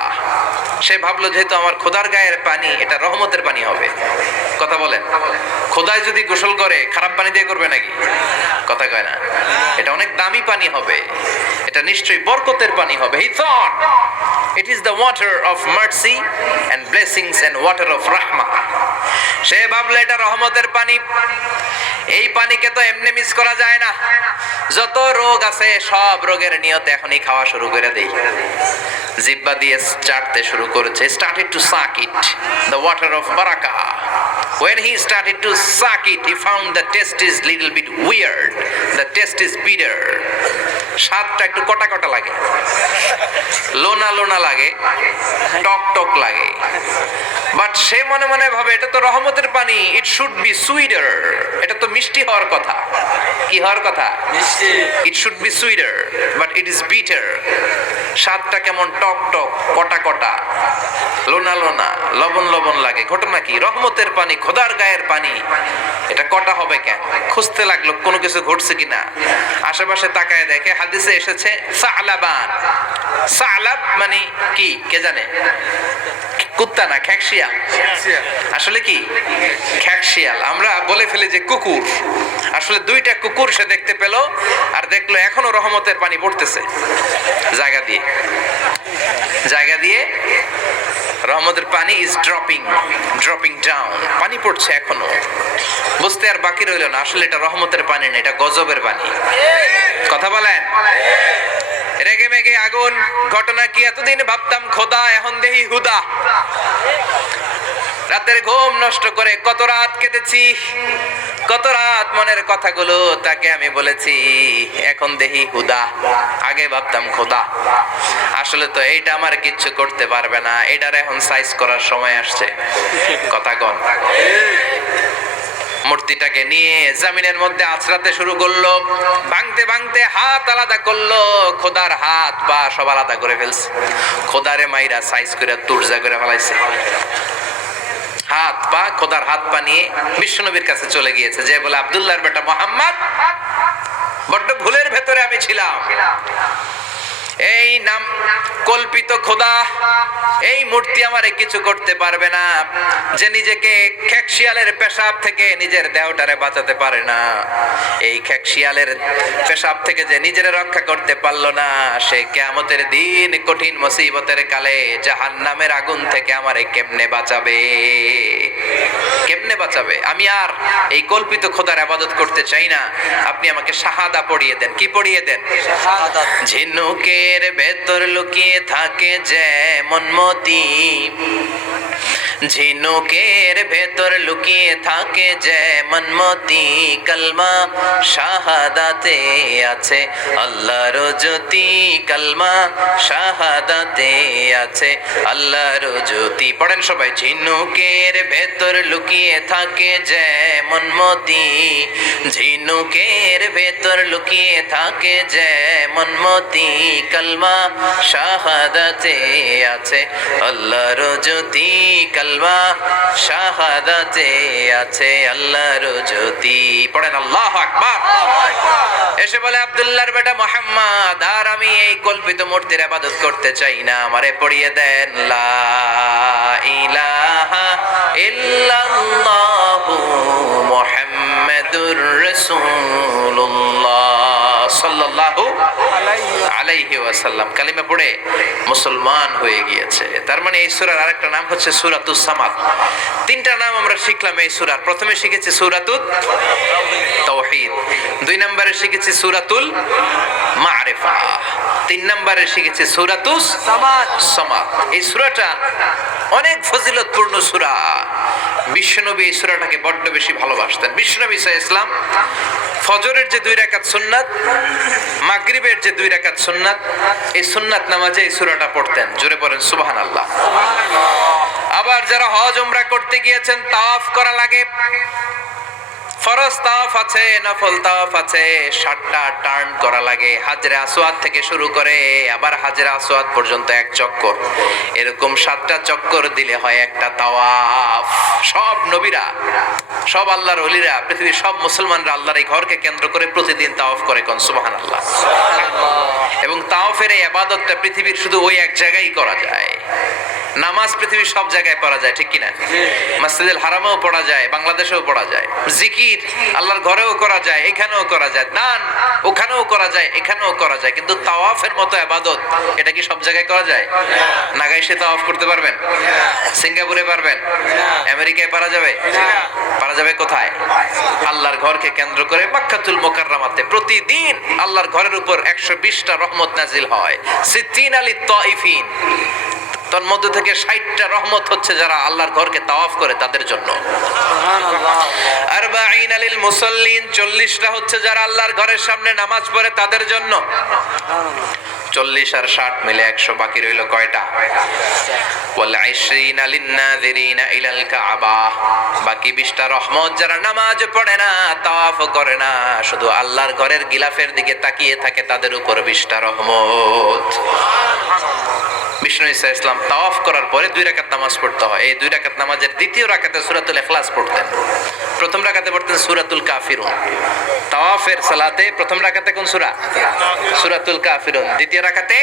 সে ভাবলো যেহেতু আমার খোদার গায়ের পানি, এটা রহমতের পানি হবে। কথা বলেন, খোদায় যদি গোসল করে খারাপ পানি দিয়ে করবে নাকি? কথা কয় না, এটা অনেক দামি পানি হবে, এটা নিশ্চয়ই বরকতের পানি হবে। He thought it is the water of mercy and blessings and water of rahmah. সে ভাবলো এটা রহমতের পানি। এই পানিকে তো এমনি মিস করা যায় না, যত রোগ আছে সব রোগের নিয়তে এখনই খাওয়া শুরু করে দেই। জিহ্বা দিয়ে চাটতে শুরু করেছে, started to suck it, the water of barakah. When he started to suck it, he found the taste is little bit weird, the taste is bitter. স্বাদটা একটু কটা কটা লাগে, লোনা লোনা লাগে, টক টক লাগে। বাট সে মনে মনে ভাবে এটা তো রহমতের পানি, ইট শুড বি সুইটার, এটা তো মিষ্টি হওয়ার কথা। কি হওয়ার কথা? মিষ্টি। It should be sweeter, but it is bitter. স্বাদটা কেমন টক টক, কটা কটা, লোনা লোনা, লবণ লবণ লাগে। ঘটনা কি? রহমতের পানি, খোদার গায়ের পানি, এটা কটা হবে কেন? খুঁজতে লাগলো কোনো কিছু ঘটছে কিনা। আশেপাশে তাকায় দেখে হাদিসে এসেছে সালাবান। সালাব মানে কি কে জানে? কুত্তা না, খ্যাকশিয়াল। আসলে কি? খ্যাকশিয়াল। আমরা বলে ফেলি যে কুকুর, আসলে দুইটা কুকুর সে দেখতে পেল, আর দেখলো এখনো রহমতের পানি পড়তেছে জায়গা দিয়ে, জায়গা দিয়ে রহমতের পানি ইজ ড্রপিং ডাউন, পানি পড়ছে এখনো। বুঝতে আর বাকি রইল না, আসলে এটা রহমতের পানি না, এটা গজবের পানি। কথা বলেন, রেগে মেগে আগুন। ঘটনা কি? এতদিন ভাবতাম খোদা, এখন দেহি হুদা। রাতের ঘুম নষ্ট করে কত রাত কেটেছি, কত রাত মনের কথাগুলো তাকে আমি বলেছি, এখন দেহি হুদা। আগে ভাবতাম খোদা, আসলে তো এইটা আমার কিচ্ছু করতে পারবে না, এটার এখন সাইজ করার সময় আসছে। কথা কন। মূর্তিটাকে নিয়ে জমিনের মধ্যে আছড়াতে শুরু করলো, ভাঙতে ভাঙতে হাত আলাদা করলো, খোদার হাত পা সব আলাদা করে ফেলছে। খোদারে মাইরা সাইজ করে তুরজা করে ফেলাইছে। হাত পা, খোদার হাত পা নিয়ে বিশ্বনবীর কাছে চলে গিয়েছে, যে বলে আব্দুল্লাহর বেটা মুহাম্মদ, বড্ড ভুলের ভেতরে আমি ছিলাম, এই নাম কল্পিত খোদা, এই মূর্তি আমারে কিছু করতে পারবে না, যে নিজেকে খেকশিয়ালের পেশাব থেকে নিজের দেহটারে বাঁচাতে পারে না, এই খেকশিয়ালের পেশাব থেকে যে নিজের রক্ষা করতে পারলো না, সে কিয়ামতের দিন কঠিন মুসিবতের কালে জাহান্নামের আগুন থেকে আমারে কেমনে বাঁচাবে? কেমনে বাঁচাবে? আমি আর এই কল্পিত খোদার ইবাদত করতে চাই না। আপনি আমাকে শাহাদা পড়িয়ে দেন। কি পড়িয়ে দেন? শাহাদাত। ঝিনুকের ভেতর লুকিয়ে থাকে যেমন মতি, ঝিনুকের ভেতর লুকিয়ে থাকে যেমন মতি, কালমা শাহাদাতে আছে আল্লাহর জ্যোতি, কালমা শাহাদাতে আছে আল্লাহর জ্যোতি। পড়েন সবাই। ঝিনুকের ভেতর লুকিয়ে থাকে যেমন মতি, ঝিনুকের ভেতর লুকিয়ে থাকে যেমন মতি, কালমা শাহাদাতে আছে আল্লাহর জ্যোতি, কালমা শাহাদাতে আছে আল্লাহর জ্যোতি। পড়েন আল্লাহু আকবার। এসে বলে আব্দুল্লাহর বেটা মুহাম্মদ, আর আমি এই কল্পিত মূর্তির ইবাদত করতে চাই না, আমারে পড়িয়ে দেন লা ইলাহা ইল্লাল্লাহু মুহাম্মাদুর রাসূলুল্লাহ সাল্লাল্লাহু আলাইহি ওয়াসাল্লাম। কালিমা পড়ে মুসলমান হয়ে গিয়েছে। তার মানে এই সূরার আরেকটা নাম হচ্ছে সূরাতুস সামাদ। তিনটা নাম আমরা শিখলাম এই সূরার। প্রথমে শিখেছি সূরাতুত তাওহীদ, দুই নম্বরে শিখেছি সূরাতুল মারিফা, তিন নম্বরে শিখেছি সূরাতুস সামাদ। সামাদ। এই সূরাটা অনেক ফজিলতপূর্ণ সূরা। বিশ্বনবী এই সূরাটাকে বড্ড বেশি ভালোবাসতেন। বিশ্বনবী সাল্লাল্লাহু আলাইহি ওয়াসাল্লাম ফজরের যে 2 রাকাত সুন্নাত, মাগরিবের যে 2 রাকাত সুন্নাত, এই সুন্নাত নামাজে এই সূরাটা পড়তেন। জোরে পড়েন সুবহানাল্লাহ। আবার যারা হজ উমরা করতে গিয়েছেন, তাওয়াফ করা লাগে, ফরজ তাওয়াফ আছে, নফল তাওয়াফ আছে, 7টা টার্ন করা লাগে। হাজরে আসওয়াদ থেকে শুরু করে আবার হাজরে আসওয়াদ পর্যন্ত এক চক্কর, এরকম 7টা চক্কর দিলে হয় একটা তাওয়াফ। সব নবীরা, সব আল্লাহর ওলিরা, পৃথিবীর সব মুসলমানরা আল্লাহর এই ঘরকে কেন্দ্র করে প্রতিদিন তাওয়াফ করে। কোন সুবহানাল্লাহ। এবং তাওয়াফের এই ইবাদতটা পৃথিবীর শুধু ওই এক জায়গায় করা যায়। নামাজ পৃথিবীর সব জায়গায় পড়া যায়, ঠিক কিনা? মসজিদুল হারামেও পড়া যায়, বাংলাদেশেও পড়া যায়। জিকির আল্লাহর ঘরেও করা যায়, এখানেও করা যায়। দান ওখানেও করা যায়, এখানেও করা যায়। কিন্তু তাওয়াফের মতো ইবাদত, এটা কি সব জায়গায় করা যায়? নাগাইশে তাওয়াফ করতে পারবেন? সিঙ্গাপুরে পারবেন? আমেরিকায় পারা যাবে? পারা যাবে কোথায়? আল্লাহর ঘরকে কেন্দ্র করে মক্কাতুল মুকাররমাতে প্রতিদিন আল্লাহর ঘরের উপর 120টা রহমত নাজিল হয়। সিদ্দিন আলী তাইফিন, তার মধ্যে থেকে 60টা রহমত হচ্ছে যারা আল্লাহর ঘরকে তাওয়াফ করে তাদের জন্য। সুবহানাল্লাহ। আরবাঈন লিল মুসাল্লিন, 40টা হচ্ছে যারা আল্লাহর ঘরের সামনে নামাজ পড়ে তাদের জন্য। 40 আর 60 মিলে 100, বাকি রইল কয়টা? ওয়াল 20 লিন নাযিরিনা ইলাল কাবা, বাকি 20টা রহমত যারা নামাজ পড়ে না, তাওয়াফ করে না, শুধু আল্লাহর ঘরের গিলাফের দিকে তাকিয়ে থাকে, তাদের উপর 20টা রহমত। বিষ্ণু ঈসা ইসলাম তাওয়াফ করার পরে 2 রাকাত নামাজ পড়তে হয়। এই 2 রাকাত নামাজের দ্বিতীয় রাকাতে সূরাতুল ইখলাস পড়তেন, প্রথম রাকাতে পড়তেন সূরাতুল কাফিরুন। তাওয়াফের সালাতে প্রথম রাকাতে কোন সূরা? সূরাতুল কাফিরুন। দ্বিতীয় রাকাতে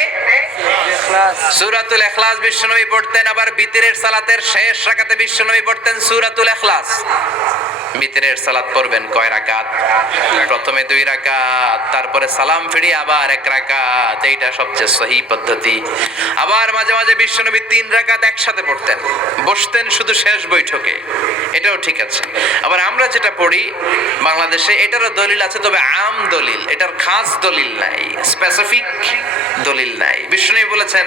ইখলাস। সূরাতুল ইখলাস বিশ্বনবী পড়তেন। আবার বিতরের সালাতের শেষ রাকাতে বিশ্বনবী পড়তেন সূরাতুল ইখলাস। বিতরের সালাত পড়বেন কয় রাকাত? প্রথমে 2 রাকাত, তারপরে সালাম ফিরিয়ে আবার 1 রাকাত। এইটা সবচেয়ে সহি পদ্ধতি। আবার মাঝে মাঝে বিশ্বনবী 3 রাকাত একসাথে পড়তেন, বসতেন শুধু শেষ বৈঠকে, এটাও ঠিক আছে। আবার আমরা যেটা পড়ি বাংলাদেশে, এটারও দলিল আছে, তবে আম দলিল, এটার খাস দলিল নাই, স্পেসিফিক দলিল নাই। বিশ্বনবী বলেছেন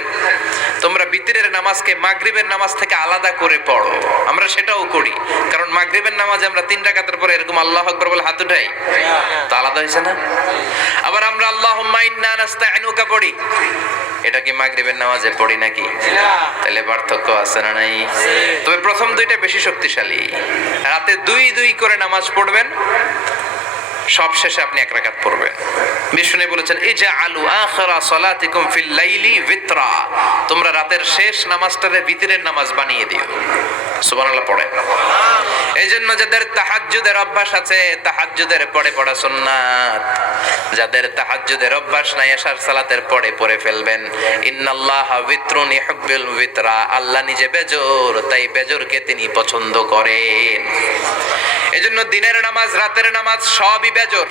তোমরা বিতরের নামাজকে মাগরিবের নামাজ থেকে আলাদা করে পড়ো। আমরা সেটাও করি, কারণ মাগরিবের নামাজে আমরা 3 রাকাতের পরে এরকম আল্লাহু আকবার বলে হাত উঠাই, তো আলাদা হয়েছে না? আবার আমরা আল্লাহুম্মা ইন্না নাস্তাইনুকা পড়ি, এটা কি মাগরিবের নামাজে পড়ি নাকি? তাহলে পার্থক্য আছে না নাই? তবে প্রথম 2টা বেশি শক্তিশালী। রাতে 2 করে নামাজ পড়বেন, সব শেষে আপনি এক রাকাত পড়বেন। বিষ্ণু বলেছেন ইজআলু আখিরা সালাতিকুম ফিল লাইলি বিতরা, তোমরা রাতের শেষ নামাজটারে বিতরের নামাজ বানিয়ে দিও। সুবহানাল্লাহ পড়েন। এইজন্য যাদের তাহাজ্জুদের অভ্যাস আছে তাহাজ্জুদের পরে পড়া সুন্নাত, যাদের তাহাজ্জুদের অভ্যাস নাই এশার সালাতের পরে পড়ে ফেলবেন। ইন্নাল্লাহা বিতরুন ইউহিব্বুল বিতরা, আল্লাহ নিজে বেজোর, তাই বেজোরকে তিনি পছন্দ করেন। এজন্য দিনের নামাজ রাতের নামাজ সবই বেজর।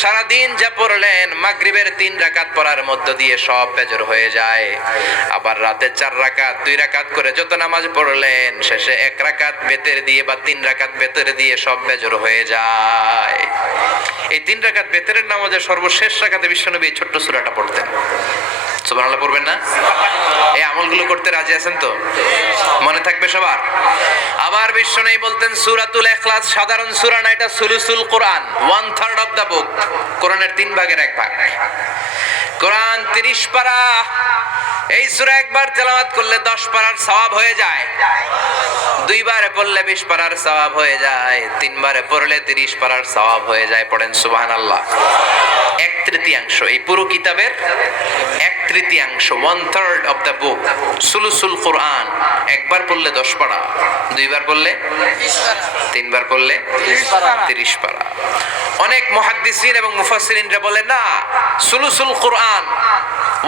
সারা দিন যা পড়লেন মাগরিবের 3 রাকাত পড়ার মধ্য দিয়ে সব বেজর হয়ে যায়। আবার রাতে 4 রাকাত 2 রাকাত করে যত নামাজ পড়লেন শেষে 1 রাকাত বেতের দিয়ে বা 3 রাকাত বেতের দিয়ে সব বেজর হয়ে যায়। এই 3 রাকাত বেতের নামাজের সর্বশেষ রাকাতে বিশ্বনবী এই ছোট্ট সূরাটা পড়তেন। সুবহানাল্লাহ পড়বেন না? এই আমলগুলো করতে রাজি আছেন তো? মনে থাকবে সবার? আবার বিশ্বনবী বলতেন সূরাতুল ইখলাস সাধারণ সূরা না, এটা সুলুসুল কোরআন, 1/3 অফ দা বুক। কোরআনের 3 ভাগের 1 ভাগ। কোরআন 30 পারা। এই সূরা একবার তেলাওয়াত করলে 10 পারার সওয়াব হয়ে যায়। 2 বারে পড়লে 20 পারার সওয়াব হয়ে যায়। 3 বারে পড়লে 30 পারার সওয়াব হয়ে যায়। পড়েন সুবহানাল্লাহ। 1/3 এই পুরো কিতাবের 1/3, 1/3 অফ দা বুক, সুলুসুল কোরআন। একবার পড়লে 10 পারা, 2 বার পড়লে 20 পারা, 3 বার পড়লে 30 পারা। অনেক মুহাদ্দিসিন এবং মুফাসসিরিনরা বলে না, সুলুসুল কোরআন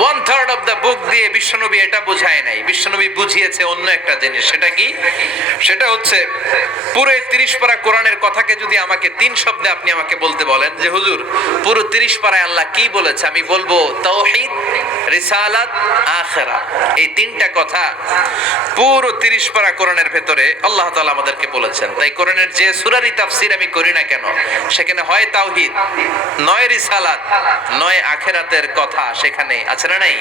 1/3 অফ দা বুক দিয়ে বিশ্বনবী এটা বোঝায় নাই। বিশ্বনবী বুঝিয়েছে অন্য একটা জিনিস। সেটা কি? সেটা হচ্ছে পুরো 30 পারা কোরআনের কথাকে যদি আমাকে 3 শব্দে আপনি আমাকে বলতে বলেন যে হুজুর পুরো 30 পারায় আল্লাহ কি বলেছে, আমি বলবো তাওহীদ, রিসালাত, আখিরা। এই 3টা কথা পুরো 30 পারা কোরআনের ভেতরে আল্লাহ তাআলা আমাদেরকে বলেছেন। তাই কোরআনের যে সূরারই তাফসীর আমি করি না কেন, সেখানে হয় তাওহীদ, নয় রিসালাত, নয় আখিরাতের কথা সেখানে আছে না নাই?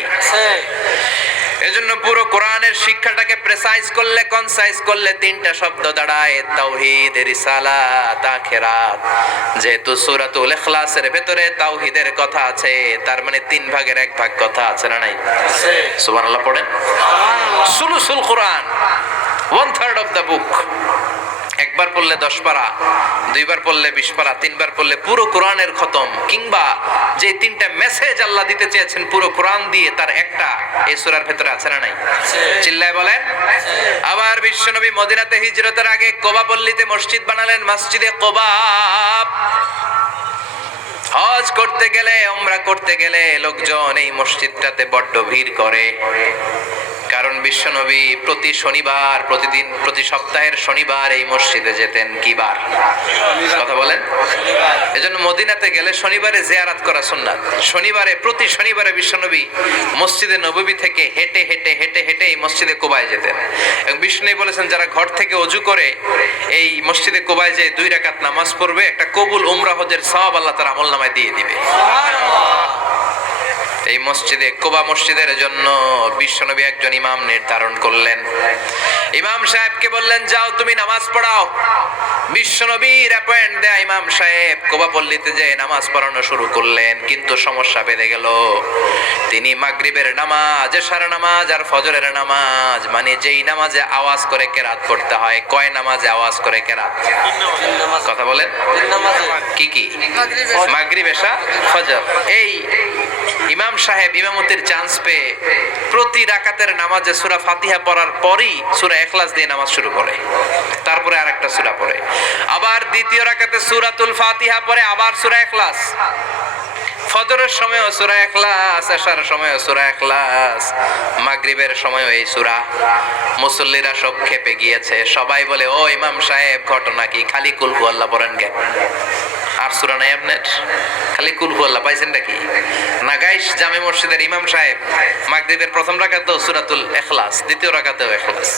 এজন্য পুরো কোরআনের শিক্ষাটাকে প্রেসাইজ করলে, কনসাইজ করলে 3টা শব্দ দাঁড়ায়, তাওহীদ, রিসালাত, আখিরাত। যেহেতু সূরাতুল ইখলাসের ভেতরে তাওহীদের কথা আছে, তার মানে 3 ভাগের 1 ভাগ কথা আছে না নাই? সুবহানাল্লাহ পড়েন। সুলুসুল কোরআন, 1/3 অফ দা বুক। একবার পড়লে 10 পারা, 2 বার পড়লে 20 পারা, 3 বার পড়লে পুরো কোরআনের খতম। কিংবা যে 3টা মেসেজ আল্লাহ দিতে চেয়েছেন পুরো কোরআন দিয়ে, তার একটা এই সূরার ভেতরে আছে না নাই? চিল্লায় বলেন। আবার বিশ্বনবী মদিনাতে হিজরতের আগে কোবা পল্লীতে মসজিদ বানালেন, মসজিদে কোবা। হজ করতে গেলে, উমরা করতে গেলে লোকজন এই মসজিদটাতে বড্ড ভিড় করে। কারণ বিশ্বনবী প্রতি শনিবার, প্রতিদিন, প্রতি সপ্তাহের শনিবার এই মসজিদে যেতেন। কি বার? কথা বলেন। এজন্য মদিনাতে গেলে শনিবারে জিয়ারত করা সুন্নাত। শনিবারে, প্রতি শনিবারে বিশ্বনবী মসজিদে নববী থেকে হেঁটে হেঁটে হেঁটে হেঁটে এই মসজিদে কোবায় যেতেন। এবং বিষ্ণু বলেছেন যারা ঘর থেকে ওযু করে এই মসজিদে কোবায় যে 2 রাকাত নামাজ পড়বে, একটা কবুল উমরা হজের সওয়াব আল্লাহ তার আমলনামায় দিয়ে দিবে। এই মসজিদে কোবা মসজিদের জন্য বিশ্বনবী একজন ইমাম নির্ধারণ করলেন। ইমাম সাহেবকে বললেন যাও তুমি নামাজ পড়াও। বিশ্বনবীর অ্যাপয়েন্ট দেয়া ইমাম সাহেব কোবা পল্লীতে যে নামাজ পড়ানো শুরু করলেন। কিন্তু সমস্যা বেড়ে গেল। তিনি মাগরিবের নামাজ, এশার নামাজ আর ফজরের নামাজ, মানে যেই নামাজে আওয়াজ করে কেরাত পড়তে হয়, কয় নামাজে আওয়াজ করে কেরাত? কথা বলেন। কি কি? মাগরিব, এশা, ফজর। এই ইমাম সাহেব ইমামতির চান্স পেয়ে প্রতি রাকাতের নামাজে সূরা ফাতিহা পড়ার পরই সূরা ইখলাস দিয়ে নামাজ শুরু করে, তারপরে আরেকটা সূরা পড়ে, আবার দ্বিতীয় রাকাতে সূরাতুল ফাতিহা পড়ে, আবার সূরা ইখলাস। ফজরের সময়ও সূরা ইখলাস, এশার সময়ও সূরা ইখলাস, মাগরিবের সময়ও এই সূরা। মুসল্লিরা সব খেপে গিয়েছে। সবাই বলে ও ইমাম সাহেব ঘটনা কি? খালি কুল হুয়াল্লাহ পড়েন কেন? আর সূরা নাই আপনার? খালি কুল হুয়াল্লাহ পাইছেন নাকি? নাগাইশ জামে মসজিদের ইমাম সাহেব মাগরিবের প্রথম রাকাতেও সূরাতুল ইখলাস, দ্বিতীয় রাকাতেও ইখলাস,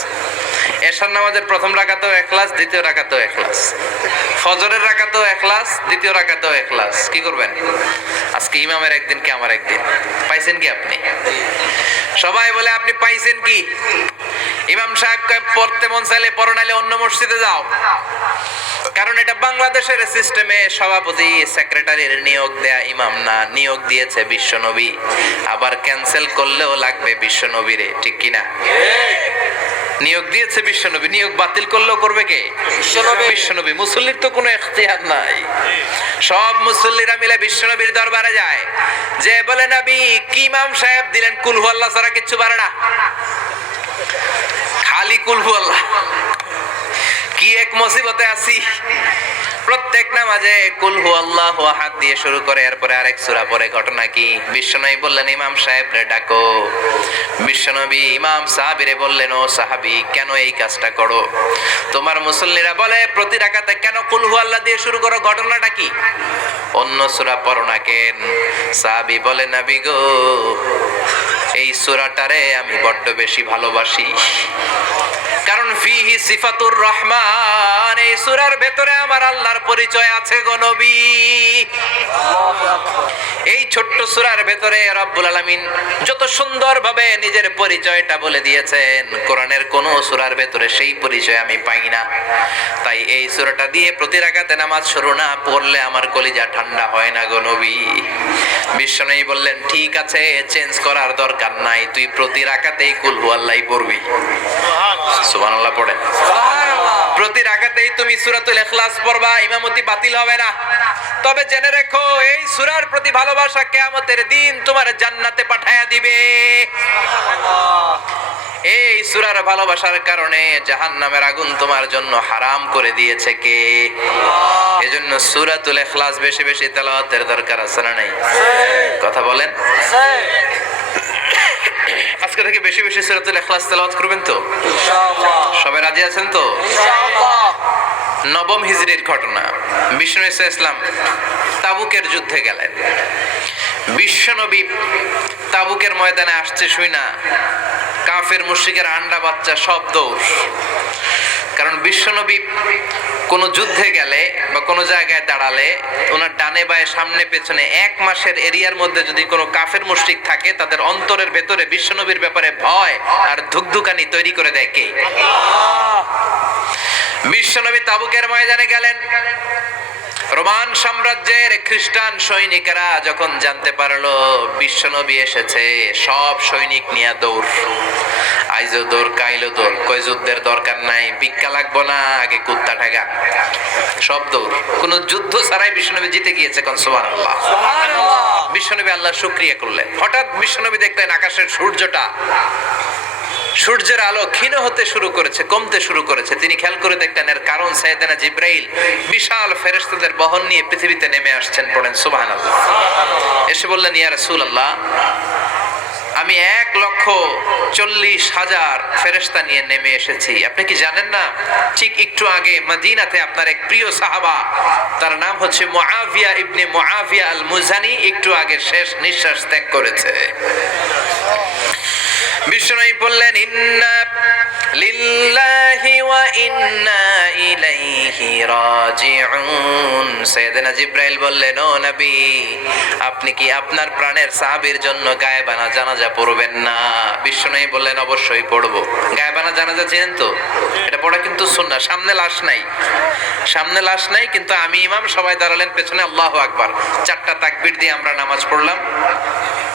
এশার নামাজের প্রথম রাকাতেও ইখলাস, দ্বিতীয় রাকাতেও ইখলাস, ফজরের রাকাতেও ইখলাস, দ্বিতীয় রাকাতেও ইখলাস। কি করবেন? আজকে ইমামের একদিন কি আমার একদিন। পাইছেন কি আপনি? সবাই বলে আপনি পাইছেন কি? ইমাম সাহেবকে পড়তে মন চাইলে পড়ো, নাইলে অন্য মসজিদে যাও। কারণ এটা বাংলাদেশের সিস্টেমে সভাপতি সেক্রেটারির নিয়োগ দেয়া ইমাম না, নিয়োগ দিয়েছে বিশ্বনবী। আবার ক্যান্সেল করলেও লাগবে বিশ্বনবীরে, ঠিক কিনা? নিয়োগ দিয়েছে বিশ্বনবী, নিয়োগ বাতিল করলেও করবে কে? বিশ্বনবী। বিশ্বনবী। মুসল্লির তো কোনো ইখতিয়ার নাই। সব মুসল্লিরা মিলে বিশ্বনবীর দরবারে যায়, যে বলে নবী কি ইমাম সাহেব দিলেন, কুল হু আল্লাহ ছাড়া কিচ্ছু পারে না, খালি কুল হু আল্লাহ। কি এক মুসিবতে আছি, প্রত্যেক নামাজে কুল হু আল্লাহু আহাদ দিয়ে শুরু করে, এরপরে আরেক সূরা পড়ে। ঘটনা কি? বিশ্বনবী বললেন ইমাম সাহেব রে ডাকো। বিশ্বনবী ইমাম সাহাবীরে বললেন, ও সাহাবী কেন এই কাজটা করো? তোমার মুসল্লিরা বলে প্রতি রাকাতে কেন কুল হু আল্লাহ দিয়ে শুরু করো, ঘটনাটা কি? অন্য সূরা পড়ো না কেন? সাহাবী বলে নবী গো, এই সূরাটারে আমি বড্ড বেশি ভালোবাসি, কারণ ফিহি সিফাতুর রহমান, এই সূরার ভেতরে আমার আল্লাহর পরিচয় আছে গো নবী। এই ছোট্ট সূরার ভেতরে রব্বুল আলামিন যত সুন্দরভাবে নিজের পরিচয়টা বলে দিয়েছেন, কোরআনের কোন সূরার ভেতরে সেই পরিচয় আমি পাই না। তাই এই সূরাটা দিয়ে প্রতি রাকাতে নামাজ শুরু না পড়লে আমার কলিজা ঠান্ডা হয় না গো নবী। বিশ্বনবী বললেন ঠিক আছে, চেঞ্জ করার দরকার নাই, তুই প্রতি রাকাতেই কুল হু আল্লাহই পড়বি। সুবহানাল্লাহ পড়েন। প্রতি রাকাতেই তুমি সূরাতুল ইখলাস পড়বা, ইমামতি বাতিল হবে না। তবে জেনে রেখো এই সূরার প্রতি ভালোবাসা কিয়ামতের দিন তোমার জান্নাতে পাঠায়া দিবে। এই সূরার ভালোবাসার কারণে জাহান্নামের আগুন তোমার জন্য হারাম করে দিয়েছে কে? এজন্য সূরাতুল ইখলাস বেশি বেশি তেলাওয়াতের দরকার আছে না নাই? কথা বলেন। আজকে থেকে বেশি বেশি সূরাতুল ইখলাস তেলাওয়াত করবেন তো? ইনশাআল্লাহ। সবাই রাজি আছেন তো? ইনশাআল্লাহ। নবম হিজরির ঘটনা। বিষ্ণু ইসলাম তাবুকের যুদ্ধে গেলেন। বিশ্বনবী তাবুকের ময়দানে আসছে শুই না, কাফের মুশরিকের আন্ডা বাচ্চা সব দৌড়। কারণ বিশ্বনবী কোনো যুদ্ধে গেলে বা কোনো জায়গায় দাঁড়ালে ওনার ডানে বায়ে সামনে পেছনে 1 মাসের এরিয়ার মধ্যে যদি কোনো কাফের মুশরিক থাকে, তাদের অন্তরের ভেতরে বিশ্বনবীর ব্যাপারে ভয় আর ধুকধুকানি তৈরি করে দেয় কে? বিশ্বনবী তাবুকের ময়দানে গেলেন। রোমান সাম্রাজ্যের খ্রিস্টান সৈনিকেরা যখন জানতে পারলো বিশ্বনবী এসেছে, সব সৈনিক নিয়ে দৌড়। আইজো দৌড়, কাইলো দৌড়, কই যুদ্ধের দরকার নাই, ভিক্ষা লাগবো না, আগে কুত্তা ঠাগা, সব দৌড়। কোন যুদ্ধ ছাড়াই বিশ্বনবী জিতে গিয়েছে। কোন সুবহানাল্লাহ। বিশ্বনবী আল্লাহর শুকরিয়া করলেন। হঠাৎ বিশ্বনবী দেখলেন আকাশের সূর্যের আলো ক্ষীণ হতে শুরু করেছে, কমতে শুরু করেছে। তিনি খেয়াল করে দেখলেন এর কারণ সাইয়েদনা জিবরাইল বিশাল ফেরেশতাদের বহন নিয়ে পৃথিবীতে নেমে আসছেন। পড়েন সুবহানাল্লাহ। এসে বললেন ইয়া রাসূলুল্লাহ, আমি 1,40,000 ফেরেশতা নিয়ে নেমে এসেছি। আপনি কি জানেন না, ঠিক একটু আগে মদিনাতে আপনার এক প্রিয় সাহাবা, তার নাম হচ্ছে মুআবিয়া ইবনে মুআবিয়া আল মুজানি, একটু আগে শেষ নিঃশ্বাস ত্যাগ করেছে। বিষ্ণু বললেন ইন্না লিল্লাহি ওয়া ইন্না ইলাইহি রাজিউন। সাইয়েদনা জিবরাইল বললেন, ও নবী, আপনি কি আপনার প্রাণের সাহাবীর জন্য গায়েবানা জানাজা পড়বেন না? বিষ্ণু বললেন অবশ্যই পড়ব। গায়েবানা জানাজা চেনেন তো? এটা পড়া কিন্তু সুন্নাহ। সামনে লাশ নাই, সামনে লাশ নাই, কিন্তু আমি ইমাম, সবাই দাঁড়ালেন পেছনে, আল্লাহু আকবার 4টা তাকবীর দিয়ে আমরা নামাজ পড়লাম,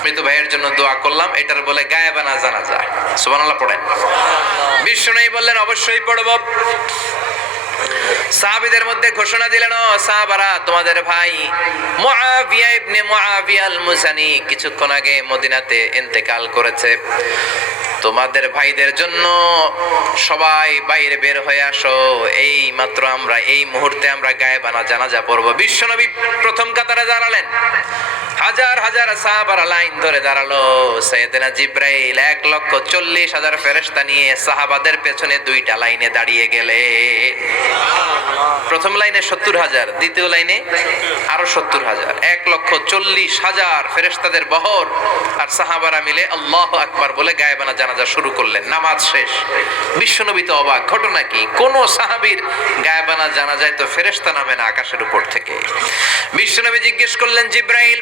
মৃত ভাইয়ের জন্য দোয়া করলাম, এটার বলে গায়েবানা জানাজা। সুবহানাল্লাহ পড়েন। বিষ্ণু বললেন অবশ্যই পড়ব। সাহাবীদের মধ্যে ঘোষণা দিলেন, ও সাহাবারা, তোমাদের ভাই মুআবিয়া ইবনে মুআবিয়া আল মুজানি কিছুক্ষণ আগে মদিনাতে ইন্তেকাল করেছে। তোমাদের ভাইদের জন্য সবাই বাইরে বের হয়ে আসো, এই মাত্র আমরা এই মুহূর্তে আমরা গায়েবানা জানাজা পড়ব। বিশ্বনবী প্রথম কাতারে দাঁড়ালেন, হাজার হাজার সাহাবারা লাইন ধরে দাঁড়ালো। সাইয়েদনা জিবরাইল 1,40,000 ফেরেশতা নিয়ে সাহাবাদের পেছনে 2টা লাইনে দাঁড়িয়ে গেলে। প্রথম লাইনে 70,000, দ্বিতীয় লাইনে আরো 70,000, 1,40,000 ফেরেশতাদের বহর। আর সাহাবারা মিলে আল্লাহু আকবার বলে গায়েবানা জানাজা শুরু করলেন। নামাজ শেষ। বিশ্বনবী তো অবাক, ঘটনা কি? কোন সাহাবীর গায়েবানা জানাজায় তো ফেরেশতা নামে না আকাশের উপর থেকে। বিশ্বনবী জিজ্ঞেস করলেন, জিবরাইল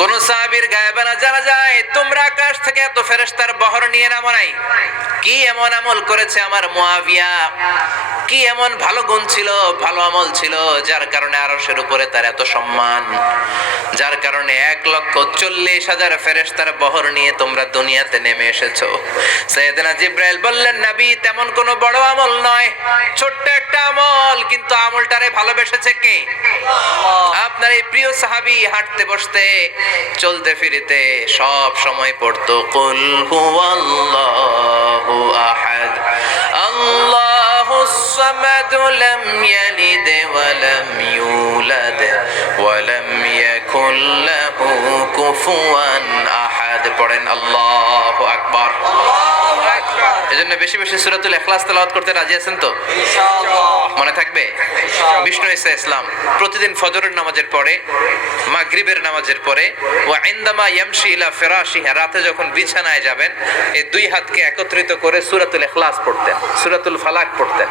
কোন সাহাবীর গায়েবে না জানা যায় তোমরা আকাশ থেকে এত ফেরেশতার বহর নিয়ে নামো নাই। কি এমন আমল করেছে আমার মুআবিয়া, কি এমন ভালো গুণ ছিল, ভালো আমল ছিল, যার কারণে আরশের উপরে তার এত সম্মান, যার কারণে 1,40,000 ফেরেশতার বহর নিয়ে তোমরা দুনিয়াতে নেমে এসেছো। সাইয়েদনা জিবরাইল বললেন, নবী তেমন কোনো বড় আমল নয়, ছোট্ট একটা আমল, কিন্তু আমলটারে ভালোবেসেছে কে? আপনার এই প্রিয় সাহাবী হাঁটতে বসতে চলতে ফিরিতে সব সময় পড়তো কুল হুয়াল্লাহু আহাদ আল্লাহুস সামাদ লাম ইয়ালিদ ওয়া লাম ইউলাদ ওয়া লাম ইয়াকুল লাহু কুফুয়ান আহাদ। পড়েন আল্লাহু আকবার। এজন্য বেশি বেশি সূরাতুল ইখলাস তেলাওয়াত করতে রাজি আছেন তো? ইনশাআল্লাহ। মনে থাকবে? বিষ্ণু ঈসা ইসলাম প্রতিদিন ফজরের নামাজের পরে, মাগরিবের নামাজের পরে, ওয়া ইনদামা ইয়ামশি ইলা ফিরাশিহি, রাতে যখন বিছানায় যাবেন এই দুই হাতকে একত্রিত করে সূরাতুল ইখলাস পড়তেন, সূরাতুল ফালাক পড়তেন,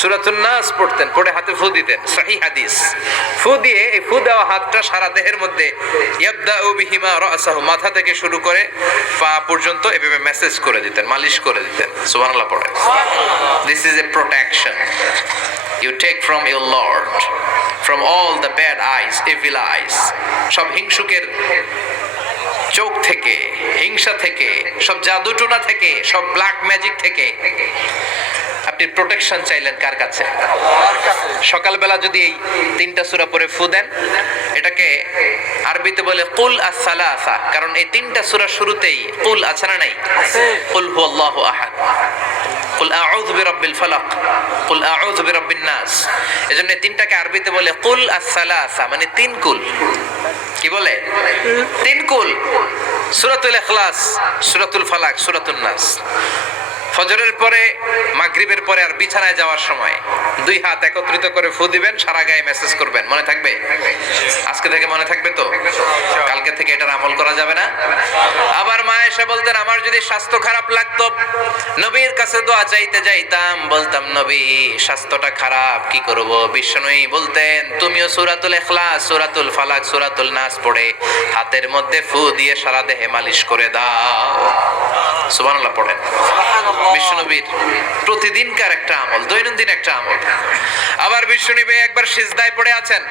সূরাতুন নাস পড়তেন, পড়ে হাতে ফু দিতেন। সহিহ হাদিস। ফু দিয়ে এই ফু দেওয়া হাতটা সারা দেহের মধ্যে ইয়াবদাউ বিহিমা রাসাহু, মাথা থেকে শুরু করে পা পর্যন্ত এভাবে মেসেজ করে দিতেন, মালিশ করে দিতেন। সুবহানাল্লাহ পড়েন। This is a protection you take from your Lord from all the bad eyes, evil eyes, সব হিংসুকের চোখ থেকে, হিংসা থেকে, সব জাদুটোনা থেকে, সব ব্ল্যাক ম্যাজিক থেকে আপনি প্রোটেকশন চাইলেন কার কাছে? সকালবেলা যদি এই 3টা সূরা পড়ে ফু দেন, এটাকে আরবিতে বলে কুল আস-সালাসা, কারণ এই 3টা সূরা শুরুতেই কুল আছে না নাই? কুল হুয়াল্লাহু আহাদ, কুল আউযু বিরাব্বিল ফালাক, কুল আউযু বিরাব্বিন নাস। এজন্য এই 3টাকে আরবিতে বলে কুল আস-সালাসা, মানে 3 কুল। কি বলে? 3 কুল। সূরাতুল ইখলাস, সূরাতুল ফালাক, সূরাতুন নাস। ফজরের পরে, মাগরিবের পরে আর বিছানায় যাওয়ার সময় 2 হাত একত্রিত করে ফু দিবেন, সারা গায়ে মেসেজ করবেন। মনে থাকবে? আজকে থেকে মনে থাকবে তো? কালকে থেকে এটার আমল করা যাবে না? আবার মা এসে বলতেন, আমার যদি স্বাস্থ্য খারাপ লাগতো নবীর কাছে দোয়া চাইতে যাইতাম, বলতাম নবী স্বাস্থ্যটা খারাপ, কি করব? বিশ্বনবী বলতেন, তুমিও সূরাতুল ইখলাস, সূরাতুল ফালাক, সূরাতুল নাস পড়ে হাতের মধ্যে ফু দিয়ে সারা দেহে মালিশ করে দাও। সুবহানাল্লাহ পড়েন। বিশ্বনবীর প্রতিদিনকার একটা আমল, দৈনন্দিন একটা আমল। আবার বিশ্বনবী একবার সিজদায় পড়ে আছেন,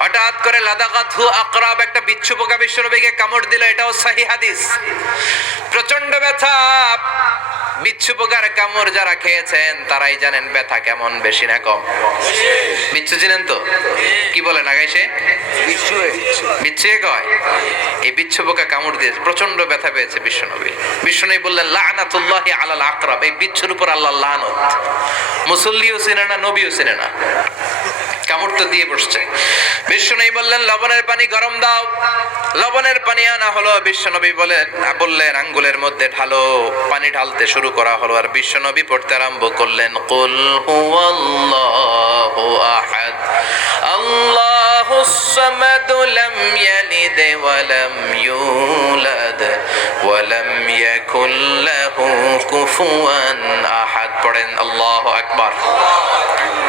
হঠাৎ করে লাদাগাতহু আকরাব, একটা বিচ্ছু পোকা বিশ্বনবীকে কামড় দিল। এটাও সহিহ হাদিস। প্রচন্ড ব্যথা। বিচ্ছু পোকার কামড় যারা খেয়েছেন তারাই জানেন ব্যথা কেমন, বেশি না কম? বিচ্ছু চিনেন তো? কি বলে নাগাইছে? বিচ্ছু কয়। এই বিচ্ছু পোকা কামড় দিয়েছে, প্রচন্ড ব্যথা পেয়েছে বিশ্বনবী। বিশ্বনবী বললেন, লানাতুল্লাহি আলাল আকরাব, এই বিচ্ছুর উপর আল্লাহর লানত। মুসল্লিও চিনে না, নবীও চিনে না, কামড় তো দিয়ে বসছে। বিশ্বনবী বললেন, লবণের পানি গরম দাও। লবণের পানি আনা হলো। বিশ্বনবী বললেন আঙ্গুলের মধ্যে ঢালো। পানি ঢালতে শুরু করা হলো, আর বিশ্বনবী পড়তে আরম্ভ করলেন, কুল হুয়াল্লাহু আহাদ আল্লাহুস সামাদ লাম ইয়ালিদ ওয়া লাম ইউলাদ ওয়া লাম ইয়াকুল লাহু কুফুয়ান আহাদ। পড়েন আল্লাহু আকবার।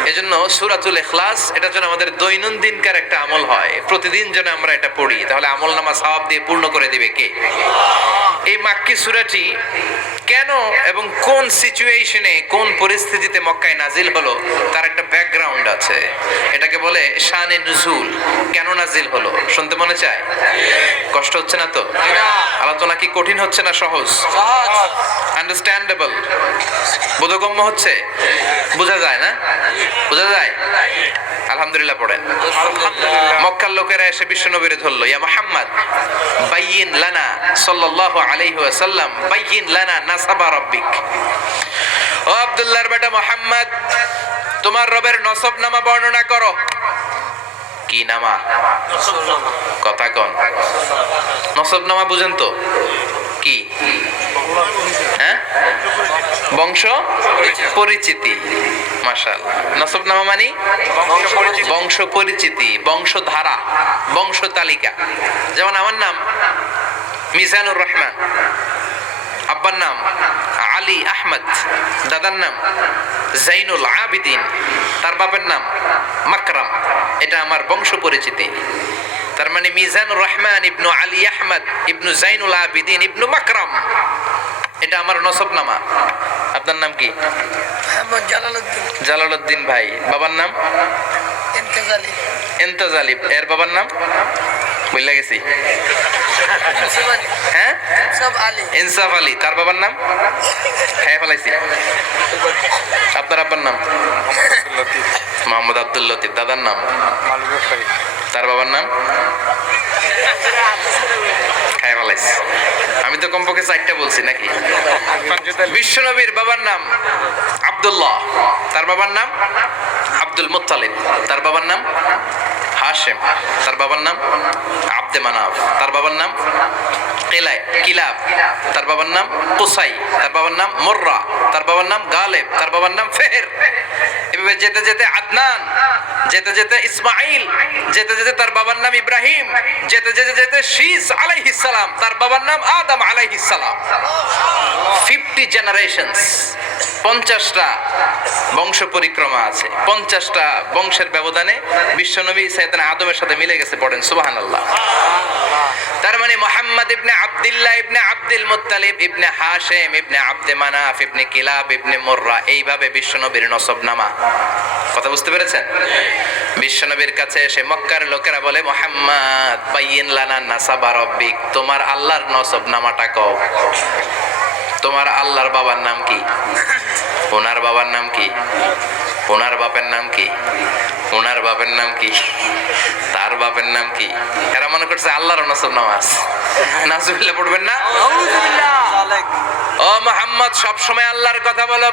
এজন্য সূরাতুল ইখলাস এটা যেন আমাদের দৈনন্দিনকার একটা আমল হয়, প্রতিদিন যেন আমরা এটা পড়ি, তাহলে আমলনামা সওয়াব দিয়ে পূর্ণ করে দিবে কে? এই মাক্কি সূরাটি কেন এবং কোন সিচুয়েশনে, কোন পরিস্থিতিতে মক্কায় নাজিল হলো তার একটা ব্যাকগ্রাউন্ড আছে। এটাকে বলে শানে নুজুল। কেন নাজিল হলো শুনতে মনে চায়? কষ্ট হচ্ছে না তো? আলোচনা কি কঠিন হচ্ছে না সহজ? আন্ডারস্ট্যান্ডেবল, বোধগম্য হচ্ছে? বোঝা যায় না? বোঝা যায়? আলহামদুলিল্লাহ পড়েন। মক্কার লোকেরা এসে বিশ্বনবীরে ধরলো, ইয়া মুহাম্মদ বাইয়িন লানা সাল্লাল্লাহু আলাইহি ওয়াসাল্লাম বাইয়িন লানা নাসাবা রাব্বিক। ও আব্দুল্লাহর বেটা মুহাম্মদ, তোমার রবের নসবনামা বর্ণনা করো। কি নামা? কথা কন। নসবনামা বুঝেন তো কি? হ্যাঁ, বংশ পরিচিতি। মাশাআল্লাহ। নসবনামা মানে বংশ পরিচিতি, বংশধারা, বংশ তালিকা। যেমন আমার নাম মিজানুর রহমান, আব্বার নাম আলী আহমদ, দাদার নাম জাইনুল আবিদিন, তার বাপের নাম মাকরাম। এটা আমার বংশ পরিচিতি। তার মানে মিজানুর রহমান ইবনু আলী আহমদ ইবনু জাইনুল আবিদিন ইবনু মাকরাম, এটা আমার নসবনামা। আপনার নাম কি? মোহাম্মদ জালালউদ্দিন জালালউদ্দিন ভাই। বাবার নাম? ইন্তেজালি ইন্তেজালি। এর বাবার নাম বললা গেছি। ইনসাফ আলী হ্যাঁ, ইনসাফ আলী ইনসাফ আলী। তার বাবার নাম খেয়ে ফেলাইছি। আপনার আব্বার নাম? মোহাম্মদ আব্দুল লতিফ। দাদার নাম? তার বাবার নাম খেয়ে ফেলাইছি। আমি তো কমপক্ষে 4টা বলছি নাকি? বিশ্বনবীর বাবার নাম আব্দুল্লাহ, তার বাবার নাম আব্দুল মুত্তালিব, তার বাবার নাম হাশেম, তার বাবার নাম আব্দে মানাফ, তার বাবার নাম কিলাব, তার বাবার নাম কুসাই, তার বাবার নাম মুররা, তার বাবার নাম গালেব, তার বাবার নাম ফেহের। এভাবে যেতে যেতে আদনান, যেতে যেতে ইসমাইল, যেতে যেতে তার বাবার নাম ইব্রাহিম, যেতে যেতে যেতে শীস আলাইহিস সালাম, তার বাবার নাম আদম আলাইহিস সালাম। 50 জেনারেশনস, 50টা বংশ পরিক্রমা আছে। 50টা বংশের ব্যবধানে বিশ্বনবী সাইয়েদনা আদমের সাথে মিলে গেছে। পড়েন সুবহানাল্লাহ। তার মানে মুহাম্মদ ইবনে আব্দুল্লাহ ইবনে আব্দুল মুত্তালিব ইবনে হাশেম ইবনে আব্দে মানাফ ইবনে কিলাব ইবনে মুররা, এইভাবে বিশ্বনবীর নসবনামা। কথা বুঝতে পেরেছেন? বিশ্বনবীর কাছে এসে মক্কার লোকেরা বলে, মুহাম্মদ বাইয়িন লানা নাসাবা রাব্বিক, তোমার আল্লাহর নসবনামাটা কও। তোমার আল্লাহর বাবার নাম কি? ওনার বাবার নাম কি? ওনার বাপের নাম কি? ওনার বাপের নাম কি? তার বাপের নাম কি? এরা মনে করছে আল্লাহর নসবনামা আছে। নাজুবিল্লাহ পড়বেন না? ও মুহাম্মদ, সব সময় আল্লাহর কথা বলো,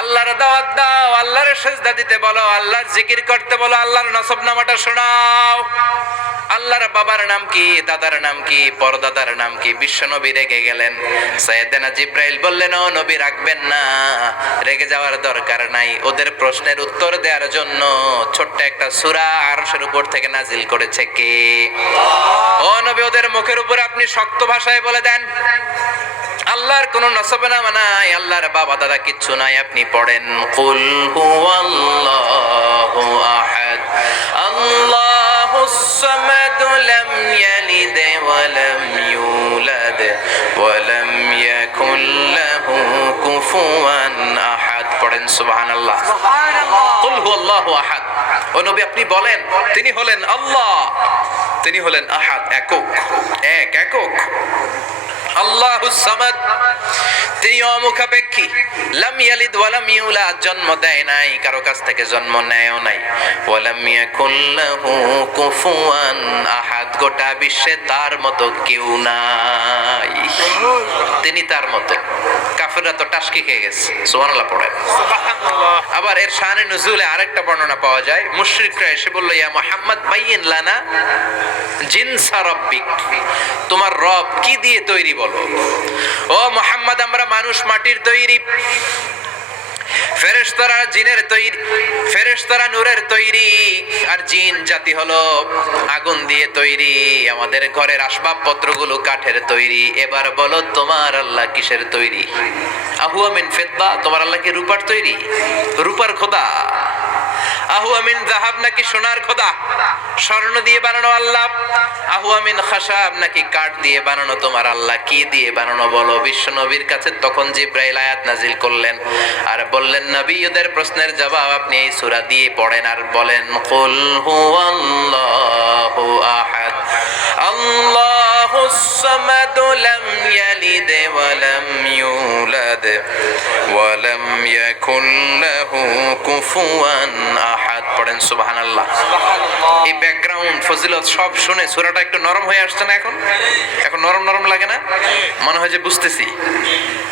আল্লাহর দাওয়াত দাও, আল্লাহর সিজদা দিতে বলো, আল্লাহর জিকির করতে বলো, আল্লাহর নসবনামাটা শোনাও। আল্লাহর বাবার নাম কি? দাদার নাম কি? পরদাদার নাম কি? বিশ্বনবী রেগে গেলেন। সাইয়েদনা জিব্রাইল বললেন, ও নবী রাখবেন না, রেগে যাওয়ার দরকার নাই। ওদের প্রশ্নের উত্তর দেওয়ার জন্য ছোট্ট একটা সূরা আরশের উপর থেকে নাজিল করেছে কে? ও নবী, ওদের মুখের উপরে আপনি শক্ত ভাষায় বলে দেন, আল্লাহর কোন নসবনামা নাই, আল্লাহর বাবা দাদা কিচ্ছু নাই। আপনি পড়েন, কুল হুয়াল্লাহু আহাদ আল্লাহুস সামাদ লাম ইয়ালিদ ওয়া লাম ইউলাদ ওয়া লাম ইয়াকুল লাহু কুফুয়ান আহাদ। পড়েন সুবহানাল্লাহ। কুল হুয়াল্লাহু আহাদ। ও নবী, আপনি বলেন, তিনি হলেন আল্লাহ, তিনি হলেন আহাদ, একক, একক। আল্লাহুস সামাদ, তিনি অমুখাপেক্ষী। লাম ইয়ালিদ ওয়া লাম ইউলাদ, জন্ম দেয় নাই, কারো কাছ থেকে জন্ম নেয়ও নাই। ওয়া লাম ইয়াকুল লাহু কুফুয়ান আহাদ, গোটা বিশ্বে তার মতো কেউ নাই, তিনি তার মতো। কাফেররা তো টাসকি খেয়ে গেছে। সুবহানাল্লাহ পড়েন। আবার এর শানে নুজুলে আরেকটা বর্ণনা পাওয়া যায়। মুশরিকরা এসে বলল, ইয়া মুহাম্মদ বাইয়িন লানা জিনসা রাব্বিক, তোমার রব কি দিয়ে তৈরি বলো। ও মুহাম্মদ, আমরা মানুষ মাটির তৈরি, ফেরেশতারা জিনের তৈরি, ফেরেশতারা নূরের তৈরি, আর জিন জাতি হলো আগুন দিয়ে তৈরি। আমাদের ঘরের আসবাবপত্রগুলো কাঠের তৈরি। এবার বলো, তোমার আল্লাহ কিসের তৈরি? আহুয়া মিন ফিদ্দা, তোমার আল্লাহ কি রূপার তৈরি? রূপার খোদা। আহুয়া মিন যাহাব, নাকি সোনার খোদা, স্বর্ণ দিয়ে বানানো আল্লাহ? আহুয়া মিন খাশাব, নাকি কাঠ দিয়ে বানানো তোমার আল্লাহ? কি দিয়ে বানানো বলো? বিশ্ব নবীর কাছে তখন জিব্রাইল আয়াত নাজিল করলেন আর বললেন, নবী, ওদের প্রশ্নের জবাব আপনি এই সূরা দিয়ে পড়েন আর বলেন, কুল হুয়াল্লাহু আহাদ আল্লাহুস সামাদ লাম ইয়ালিদ ওয়া লাম ইউলাদ ওয়া লাম ইয়াকুল লাহু কুফুয়ান আহাদ। পড়েন সুবহানাল্লাহ। এই ব্যাকগ্রাউন্ড ফজিলত সব শুনে সূরাটা একটু নরম হয়ে আসছে না? এখন নরম নরম লাগে না? মনে হয় যে বুঝতেছি,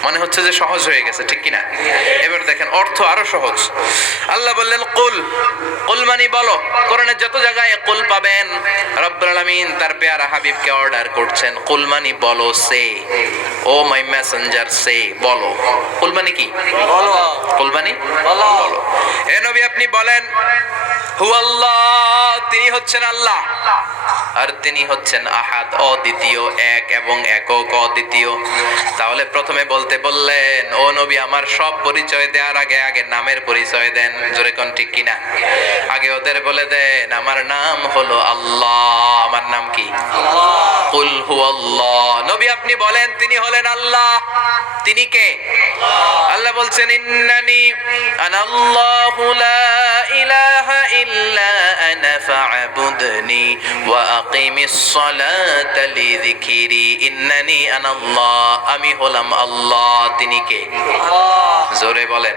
মনে হচ্ছে যে সহজ হয়ে গেছে, ঠিক কিনা? এবার দেখেন অর্থ আরো সহজ। আল্লাহ বললেন, কুল, কুল মানে বলো। কোরআনের যত জায়গায় কুল পাবেন, রব্বুল আলামিন তার পেয়ারা হাবিবকে অর্ডার করছেন, কুল মানে বলো, সে, ও মাই মেসেঞ্জার, সে, বলো। কুল মানে কি? বলো। কুল মানে বলো। বলো। হে নবী, আপনি বলেন, হুয়াল্লাহ, তিনি হচ্ছেন আল্লাহ, আর তিনি হচ্ছেন আহাদ, অদ্বিতীয়, এক এবং একক, অদ্বিতীয়। তাহলে প্রথমে বলতে বললেন, ও নবী, আমার সব পরিচয় দেওয়ার আগে আগে নামের পরিচয় দেন। জোরে কোন ঠিক কিনা? আগে ওদের বলে দেন, আমার নাম হলো আল্লাহ, আমার নাম কি? কুল হুয়াল্লাহ। নবী আপনি বলেন তিনি হলেন আল্লাহ। তিনি কে? আল্লাহ বলছেন ইন্নানি আনাল্লাহু লা ইলাহা ইল্লা আনা ফা'বুদনি ওয়া আকিমিস সালাতা লিযিকরি। ইন্নানি আনাল্লাহ, আমি হলাম আল্লাহ। তিনি কে? জোরে বলেন।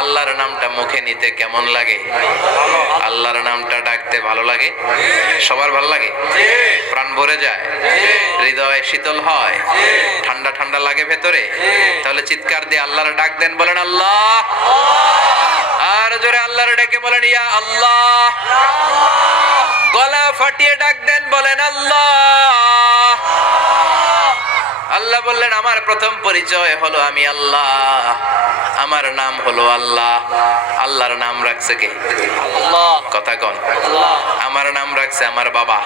আল্লাহর নামটা মুখে নিতে কেমন লাগে? আল্লাহর নামটা ডাকতে ভালো লাগে? সবার ভালো লাগে? প্রাণ ভরে যায়? হৃদয় শীতল হয়? ঠান্ডা ঠান্ডা লাগে ভেতরে? তাহলে চিৎকার দিয়ে আল্লাহর ডাক দেন, বলেন আল্লাহ। আর জোরে আল্লাহর ডেকে বলেন ইয়া আল্লাহ। গলা ফাটিয়ে ডাক দেন, বলেন আল্লাহ। আল্লাহ বললেন আমার প্রথম পরিচয় হলো আমি আল্লাহ, আমার নাম হলো আল্লাহ। আল্লাহর নাম রাখছে কে? কথা কন। আমার নাম রাখছে আমার বাবা,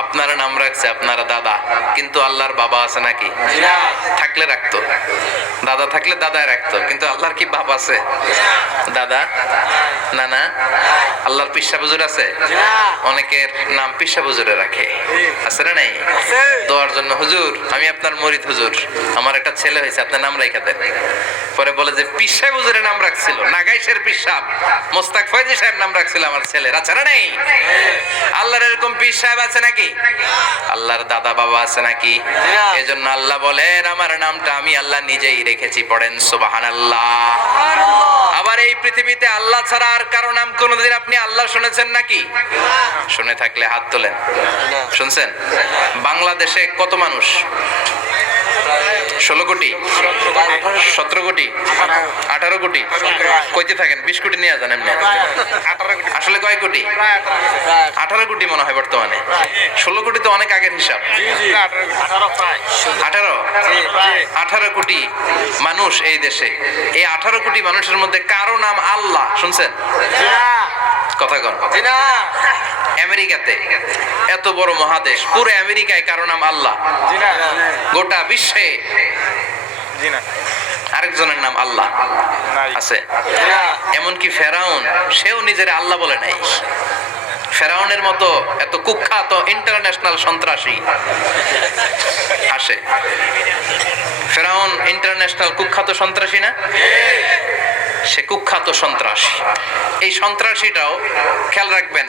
আপনার নাম রাখছে আপনার দাদা। কিন্তু আল্লাহর বাবা আছে নাকি? থাকলে রাখতো, দাদা থাকলে দাদায় রাখতো। কিন্তু আল্লাহর কি বাপ আছে? দাদা না না। আল্লাহর পিসা বুজুর আছে? অনেকের নাম পিসা বুজুরে রাখে, আছে না নাই? দোয়ার জন্য হুজুর আমি আপনার মরিদ হুজুর, আমার একটা ছেলে হয়েছে, আপনার নাম রাখা দেন। পরে বলে যে পিসা বুজুরের নাম রাখছিল, নাগাইশের পিসাব মোস্তাক ফয়জি সাহেব নাম রাখছিল আমার ছেলের, আছে না নাই? আল্লাহর এরকম পীর সাহেব আছে নাকি? আল্লাহর দাদা বাবা আছে নাকি? এজন্য আল্লাহ বলেন আমার নামটা আমি আল্লাহ নিজেই রেখেছি। পড়েন সুবহানাল্লাহ। আবার এই পৃথিবীতে আল্লাহ ছাড়া আর কারো নাম কোনোদিন আপনি আল্লাহ শুনেছেন নাকি? শুনে থাকলে হাত তোলেন। শুনছেন? বাংলাদেশে কত মানুষ? 16 কোটি, 17 কোটি, 18 কোটি। কইতে থাকেন 20 কোটি নিয়ে যান এমনি। আসলে কয় কোটি? 18 কোটি মনে হয় বর্তমানে। 16 কোটি তো অনেক আগের হিসাব। 18 কোটি মানুষ এই দেশে। এই 18 কোটি মানুষের মধ্যে কারো নাম আল্লাহ শুনছেন? কথা কন। আমেরিকাতে, এত বড় মহাদেশ, পুরো আমেরিকায় কারো নাম আল্লাহ? গোটা বিশ্বে আরেকজনের নাম আল্লাহ আছে? এমনকি ফেরাউন, সেও নিজের আল্লাহ বলে নাই। ফেরাউনের মতো এত কুখ্যাত ইন্টারন্যাশনাল সন্ত্রাসী আসে। ফেরাউন ইন্টারন্যাশনাল কুখ্যাত সন্ত্রাসী না? সে কুখ্যাত সন্ত্রাসী। এই সন্ত্রাসীটাও খেয়াল রাখবেন,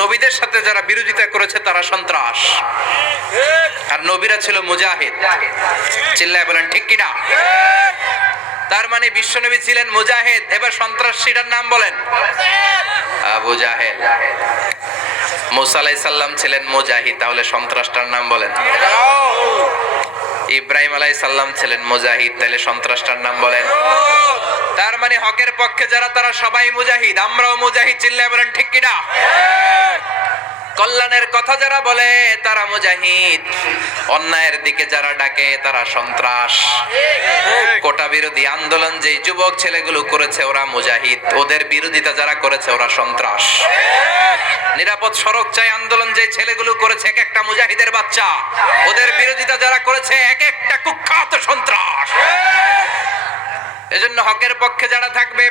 নবীদের সাথে যারা বিরোধিতা করেছে তারা সন্ত্রাস, আর নবীরা ছিল মুজাহিদ। চিল্লায় বলেন ঠিক কিনা? তার মানে বিশ্বনবী ছিলেন মুজাহিদ। এবার সন্ত্রাসীটার নাম বলেন। আবু জাহেল। মুসা আলাইহিস সালাম ছিলেন মুজাহিদ, তাহলে সন্ত্রাসটার নাম বলেন। ইব্রাহিম আলাইহিস সালাম ছিলেন মুজাহিদ, তাহলে সন্ত্রাসটার নাম বলেন। তার মানে হকের পক্ষে যারা তারা সবাই মুজাহিদ, আমরাও মুজাহিদ। চিল্লায় বলেন ঠিক কিনা? কল্যাণের কথা যারা বলে তারা মুজাহিদ, অন্যায়ের দিকে যারা ডাকে তারা সন্ত্রাস। কোটা বিরোধী আন্দোলন যে যুবক ছেলেগুলো করেছে ওরা মুজাহিদ, ওদের বিরোধিতা যারা করেছে ওরা সন্ত্রাস। নিরাপদ সড়ক চাই আন্দোলন যে ছেলেগুলো করেছে এক একটা মুজাহিদের বাচ্চা, ওদের বিরোধিতা যারা করেছে এক একটা কুখ্যাত সন্ত্রাস। এজন্য হকের পক্ষে যারা থাকবে,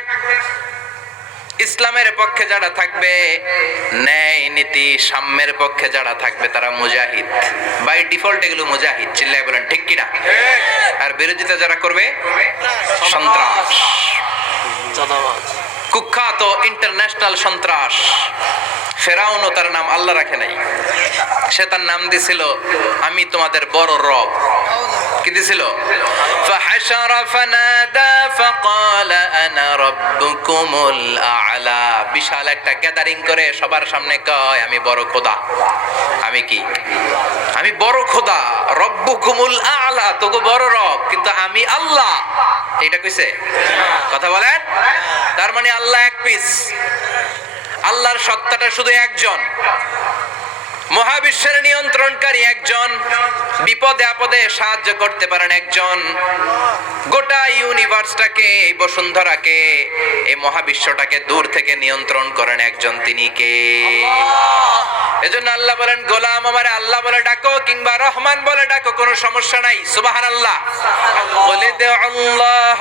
ইসলামের পক্ষে যারা থাকবে, ন্যায় নীতি সাম্যের পক্ষে যারা থাকবে তারা মুজাহিদ। বাই ডিফল্ট এগুলো মুজাহিদ। চিল্লায় বলেন ঠিক কিনা? আর বিরোধিতা যারা করবে সন্ত্রাস, কুখ্যাত ইন্টারন্যাশনাল সন্ত্রাস। ফেরাউনও তার নাম আল্লাহ রাখে নাই, সে তার নাম দিছিল আমি তোমাদের বড় রব। কি দিছিল? ফাহাশারা ফানাদা ফাকালা আনা রাব্বুকুমুল আ'লা। বিশাল একটা গ্যাদারিং করে সবার সামনে কয় আমি বড় খোদা। আমি কি? আমি বড় খোদা। রব্বুকুমুল আ'লা, তোগো বড় রব, কিন্তু আমি আল্লাহ। এটা কইছে? কথা বলেন। তার মানে আল্লাহ এক পিস। আল্লাহর সত্তাটা শুধু একজন, মহাবিশ্বের নিয়ন্ত্রণকারী একজন, বিপদে আপদে সাহায্য করতে পারেন একজন, গোটা ইউনিভার্সটাকে, এই বসুন্ধরাকে, এই মহাবিশ্বটাকে দূর থেকে নিয়ন্ত্রণ করেন একজন। তিনি কে? এজন্য আল্লাহ বলেন গোলাম আমারে আল্লাহ বলে ডাকো কিংবা রহমান বলে ডাকো, কোনো সমস্যা নাই। সুবহানাল্লাহ। বলে দে আল্লাহ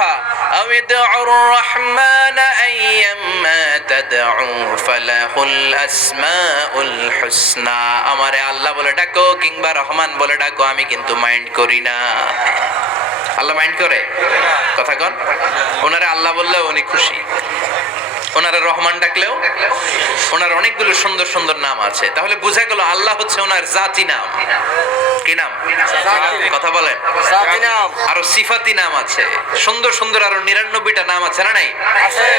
আও ইদউর রহমান আইয়াম্মা তাদউ ফালাহুল আসমাউল হুসনা। আমারে আল্লাহ বলে ডাকো কিংবা রহমান বলে ডাকো, আমি কিন্তু মাইন্ড করি না। আল্লাহ মাইন্ড করে? কথা কন। ওনারে আল্লাহ বললেও উনি খুশি, ওনারা রহমান ডাকলেও ওনার অনেকগুলো সুন্দর সুন্দর নাম আছে। তাহলে বোঝা গেল আল্লাহ হচ্ছে ওনার জাতি নাম। কি নাম? কথা বলেন। জাতি নাম আরো সিফাতি নাম আছে, সুন্দর সুন্দর আরো 99টা নাম আছে না নাই? আছে।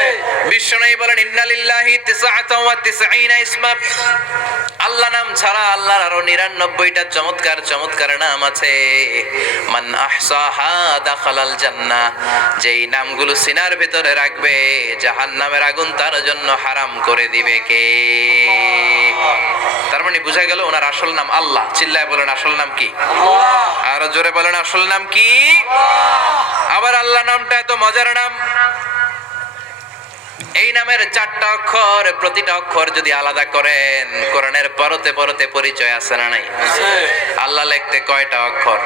বিশ্বনবী বলেন ইন্নালিল্লাহি তিসআতাও ওয়া তিসঈনা ইসমা। আল্লাহ নাম ছাড়া আল্লাহর আরো 99টা চমৎকার চমৎকার নাম আছে। মান আহসাহা দাখালাল জান্নাহ। যেই নামগুলো সিনার ভিতরে রাখবে জাহান্নামের আগুন তার জন্য হারাম করে দিবে কে? তার মানে বোঝা গেল ওনার আসল নাম আল্লাহ। চিল্লায় বলেন আসল নাম কি? আল্লাহ। আরো জোরে বলেন আসল নাম কি? আবার আল্লাহ নামটা এত মজার নাম। এই নামের 4টা অক্ষর, প্রতিটা অক্ষর যদি আলাদা করেন কোরআনের পরতে পরতে পরিচয় আছে না নাই? আছে। আল্লাহ লিখতে কয়টা অক্ষর?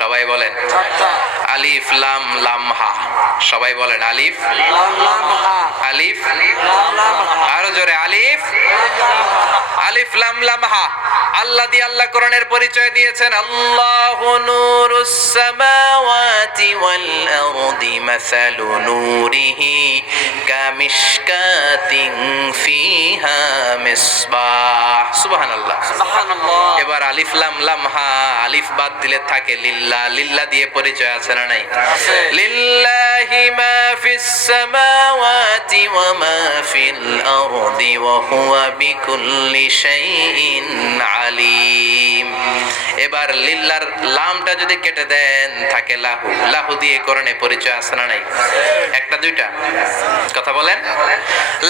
সবাই বলেন। চারটা। আলিফ লাম লাম হা। সবাই বলেন আলিফ লাম লাম হা। আলিফ। লাম লাম হা। আরো জোরে আলিফ আলিফ লাম লাম হা। আল্লাহ দিয়ে আল্লাহ কোরআনের পরিচয় দিয়েছেন আল্লাহু নূরুস সামাওয়াতি ওয়াল আরদি মাসালু নূরিহি কামিশকাতিন ফিহা মিসবাহ। সুবহানাল্লাহ। সুবহানাল্লাহ। এবার আলিফ লাম লাম হা, আলিফ বাদ দিলে থাকে লিল্লাহ। লিল্লাহ দিয়ে পরিচয় আছে না নাই? আছে। লিল্লাহি মা ফিস সামাওয়াতি ওয়া মা ফিল আরদি ওয়া হুয়া বিকুল্লি শাইইন আলিম। এবার লিল্লাহর লামটা যদি কেটে দেন থাকে লাহু। লাহু দিয়ে কোরআনে পরিচয় আছে না নাই? একটা দুইটা? কথা বলেন।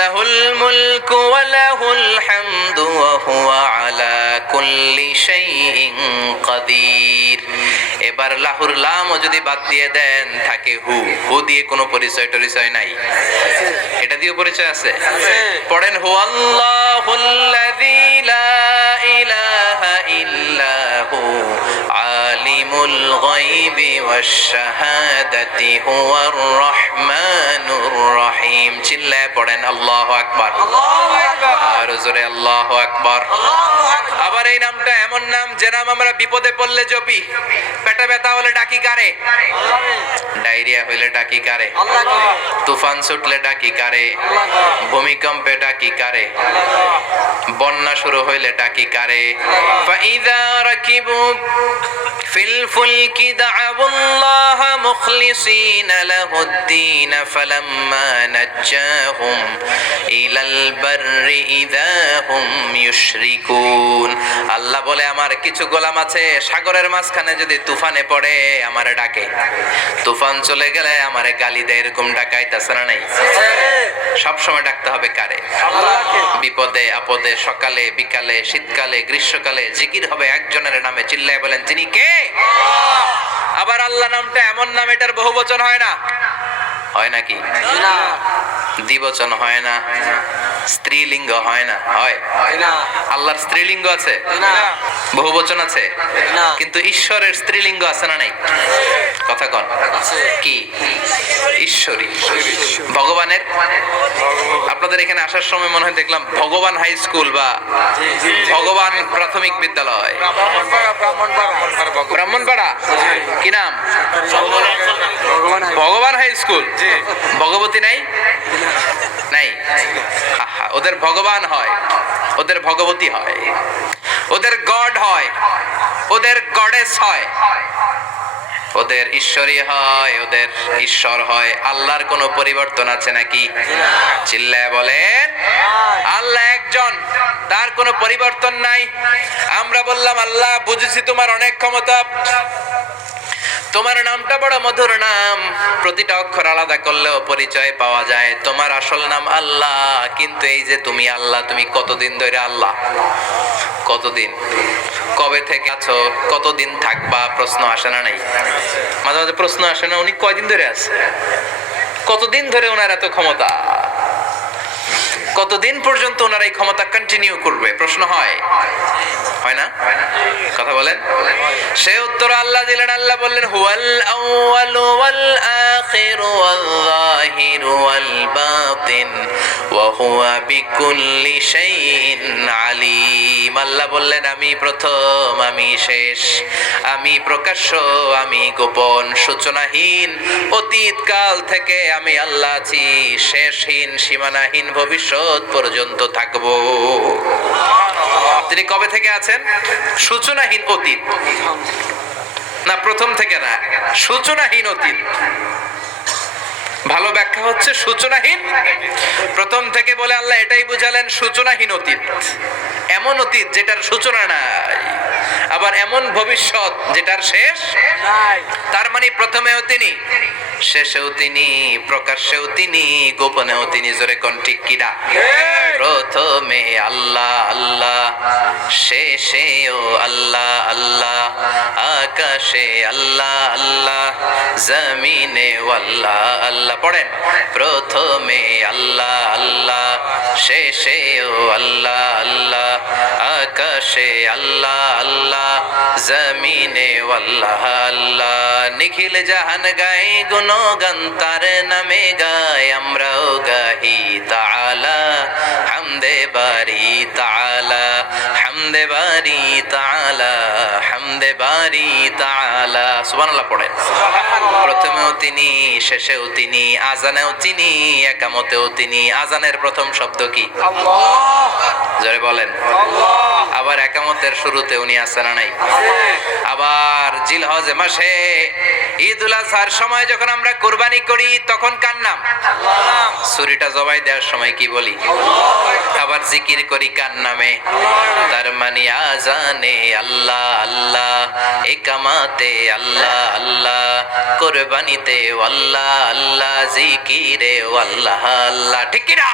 লাহুল মুলকু ওয়া লাহুল হামদু ওয়া হুয়া আলা কুল্লি শাইইন কাদির। এবার লাহুর লামও যদি বাদ দিয়ে দেন থাকে হু। হু দিয়ে কোনো পরিচয় টরিচয় নাই। এটা দিয়ে পরিচয় আছে? পড়েন হু আল্লাহুল্লাযী লা ইলাহা ইল্লা হু আলিমুল গায়বি ওয়াশ শাহাদাতি হুয়ার রহমানুর রহিম। চিল্লায় পড়েন আল্লাহু আকবার। আল্লাহু আকবার। আর জোরে আল্লাহু আকবার। আল্লাহু আকবার। আবার এই নামটা এমন নাম যে নাম আমরা বিপদে পড়লে জপি। পেটে ব্যথা হলে ডাকি কারে? আল্লাহকে। ডায়রিয়া হইলে ডাকি কারে? আল্লাহকে। তুফান ছুটলে ডাকি কারে? ভূমিকম্পে ডাকি কারে? বন্যা শুরু হইলে ডাকি কারে? ফাইযা রাকিবু ফিল ফুলকি দা'আবুল্লাহ মুখলিসিনা লাহুদ্দিন ফালাম্মা নাজ্জাহুম ইলাল বাররি ইযা হুম ইউশরিকুন। আল্লাহ বলে আমার কিছু গোলাম আছে সাগরের মাঝখানে যদি তুফানে পড়ে আমারে ডাকে, তুফান চলে গেলে আমারে গালি দেয়। এরকম ডাকাইতাছে না নাই? সব সময় ডাকতে হবে কারে? আল্লাহকে। বিপদে আপদে, সকালে বিকালে, শীতকালে গ্রীষ্মকালে জিকির হবে একজনের নামে। চিল্লায় বলেন তিনি কে? আবার আল্লাহ নামটা এমন নাম এটার বহুবচন হয় না। হয় নাকি? না। দ্বিবচন হয় না, স্ত্রীলিঙ্গ হয় না। হয়? না। আল্লাহর স্ত্রীলিঙ্গ আছে, না। বহুবচন আছে, না। কিন্তু ঈশ্বরের স্ত্রীলিঙ্গ আছে না নাই? কথা কন। আছে। কি? ঈশ্বরী। ভগবানের? আপনাদের এখানে আসার সময় মনে হয় দেখলাম ভগবান হাই স্কুল বা ভগবান প্রাথমিক বিদ্যালয়। ব্রাহ্মণপাড়া। কি নাম? ভগবান। ভগবান হাই স্কুল। ভগবতী নাই? নাই। আহা, ওদের ভগবান হয়, ওদের ভগবতী হয়, ওদের গড হয়, ওদের গডেস হয়, ওদের ঈশ্বরী হয়, ওদের ঈশ্বর হয়। আল্লাহর কোনো পরিবর্তন আছে নাকি? চিল্লায় বলেন আল্লাহ একজন, তার কোনো পরিবর্তন নাই। আমরা বললাম আল্লাহ বুঝেছি তোমার অনেক ক্ষমতা, তোমার নামটা বড় মধুর নাম, প্রতিটা অক্ষর আলাদা করলেও পরিচয় পাওয়া যায়। তোমার আসল নাম আল্লাহ, কিন্তু এই যে তুমি আল্লাহ, তুমি কতদিন ধরে আল্লাহ? কতদিন? কবে থেকে আছো? কতদিন থাকবা? প্রশ্ন আসে না নাই? মাঝে মাঝে প্রশ্ন আসে না উনি কয়দিন ধরে আছে? কতদিন ধরে ওনার এত ক্ষমতা? কতদিন পর্যন্ত ওনারা এই ক্ষমতা কন্টিনিউ করবে? প্রশ্ন হয় না? কথা বলেন। সে উত্তর আল্লাহ দিলেন। আল্লাহ বললেন, হুয়াল আউয়ালু ওয়াল আখিরু ওয়াল যাহিরু ওয়াল বাতিন ওয়া হুয়া বিকুল্লি শাইইন আলিম। আল্লাহ বললেন, আমি প্রথম, আমি শেষ, আমি প্রকাশ্য, আমি গোপন, সূচনাহীন, অতীত কাল থেকে আমি আল্লাহ আছি, শেষহীন, সীমানাহীন, ভবিষ্যৎ পর্যন্ত থাকবো। তিনি কবে থেকে আছেন? সূচনাহীন অতীত না, প্রথম থেকে না, সূচনাহীন অতীত। ভালো ব্যাখ্যা হচ্ছে সূচনাহীন প্রথম থেকে বলে আল্লাহ এটাই বুঝালেন সূচনাহীন অতীত। এমন অতীত যেটার সূচনা নাই, আবার এমন ভবিষ্যৎ যেটার শেষ নাই। তার মানে প্রথমেও তিনি, শেষেও তিনি, প্রকাশ্যেও তিনি, গোপনেও তিনি। জোরে কোন ঠিক কিনা? প্রথমে আল্লাহ আল্লাহ, শেষেও আল্লাহ আল্লাহ, আকাশে আল্লাহ আল্লাহ, জমিনে আল্লাহ আল্লাহ। পড়েন, প্রথমে আল্লাহ আল্লাহ, শেষেও আল্লাহ আল্লাহ, আকাশে আল্লাহ আল্লাহ, জমিনে আল্লাহ আল্লাহ। নিখিল জাহান গায় গুণগান, তার নামে গায় আমরাও গাহি তাআলা, হামদে বারি তাআলা, হামদে বারি তাআলা, হামদে বারি তাআলা। সুবহানাল্লাহ পড়েন। প্রথমেও তিনি, শেষেও তিনি, আজানেও তিনি, একামতেও তিনি। আজানের প্রথম শব্দ কি? আল্লাহ। জোরে বলেন। আল্লাহ। আবার একামতের শুরুতে উনি আছেন না নাই? আবার জিলহজ মাসে ঈদুল আজহার সময় যখন আমরা কুরবানি করি তখন কার নাম? আল্লাহ। ছুরিটা জবাই দেওয়ার সময় কি বলি? আবার জিকির করি কার নামে? তার মানে আজানে আল্লাহ আল্লাহ, একামাতে আল্লাহ আল্লাহ, কুরবানিতে আল্লাহ আল্লাহ, জিকিরে আল্লাহ আল্লাহ। ঠিক কি না?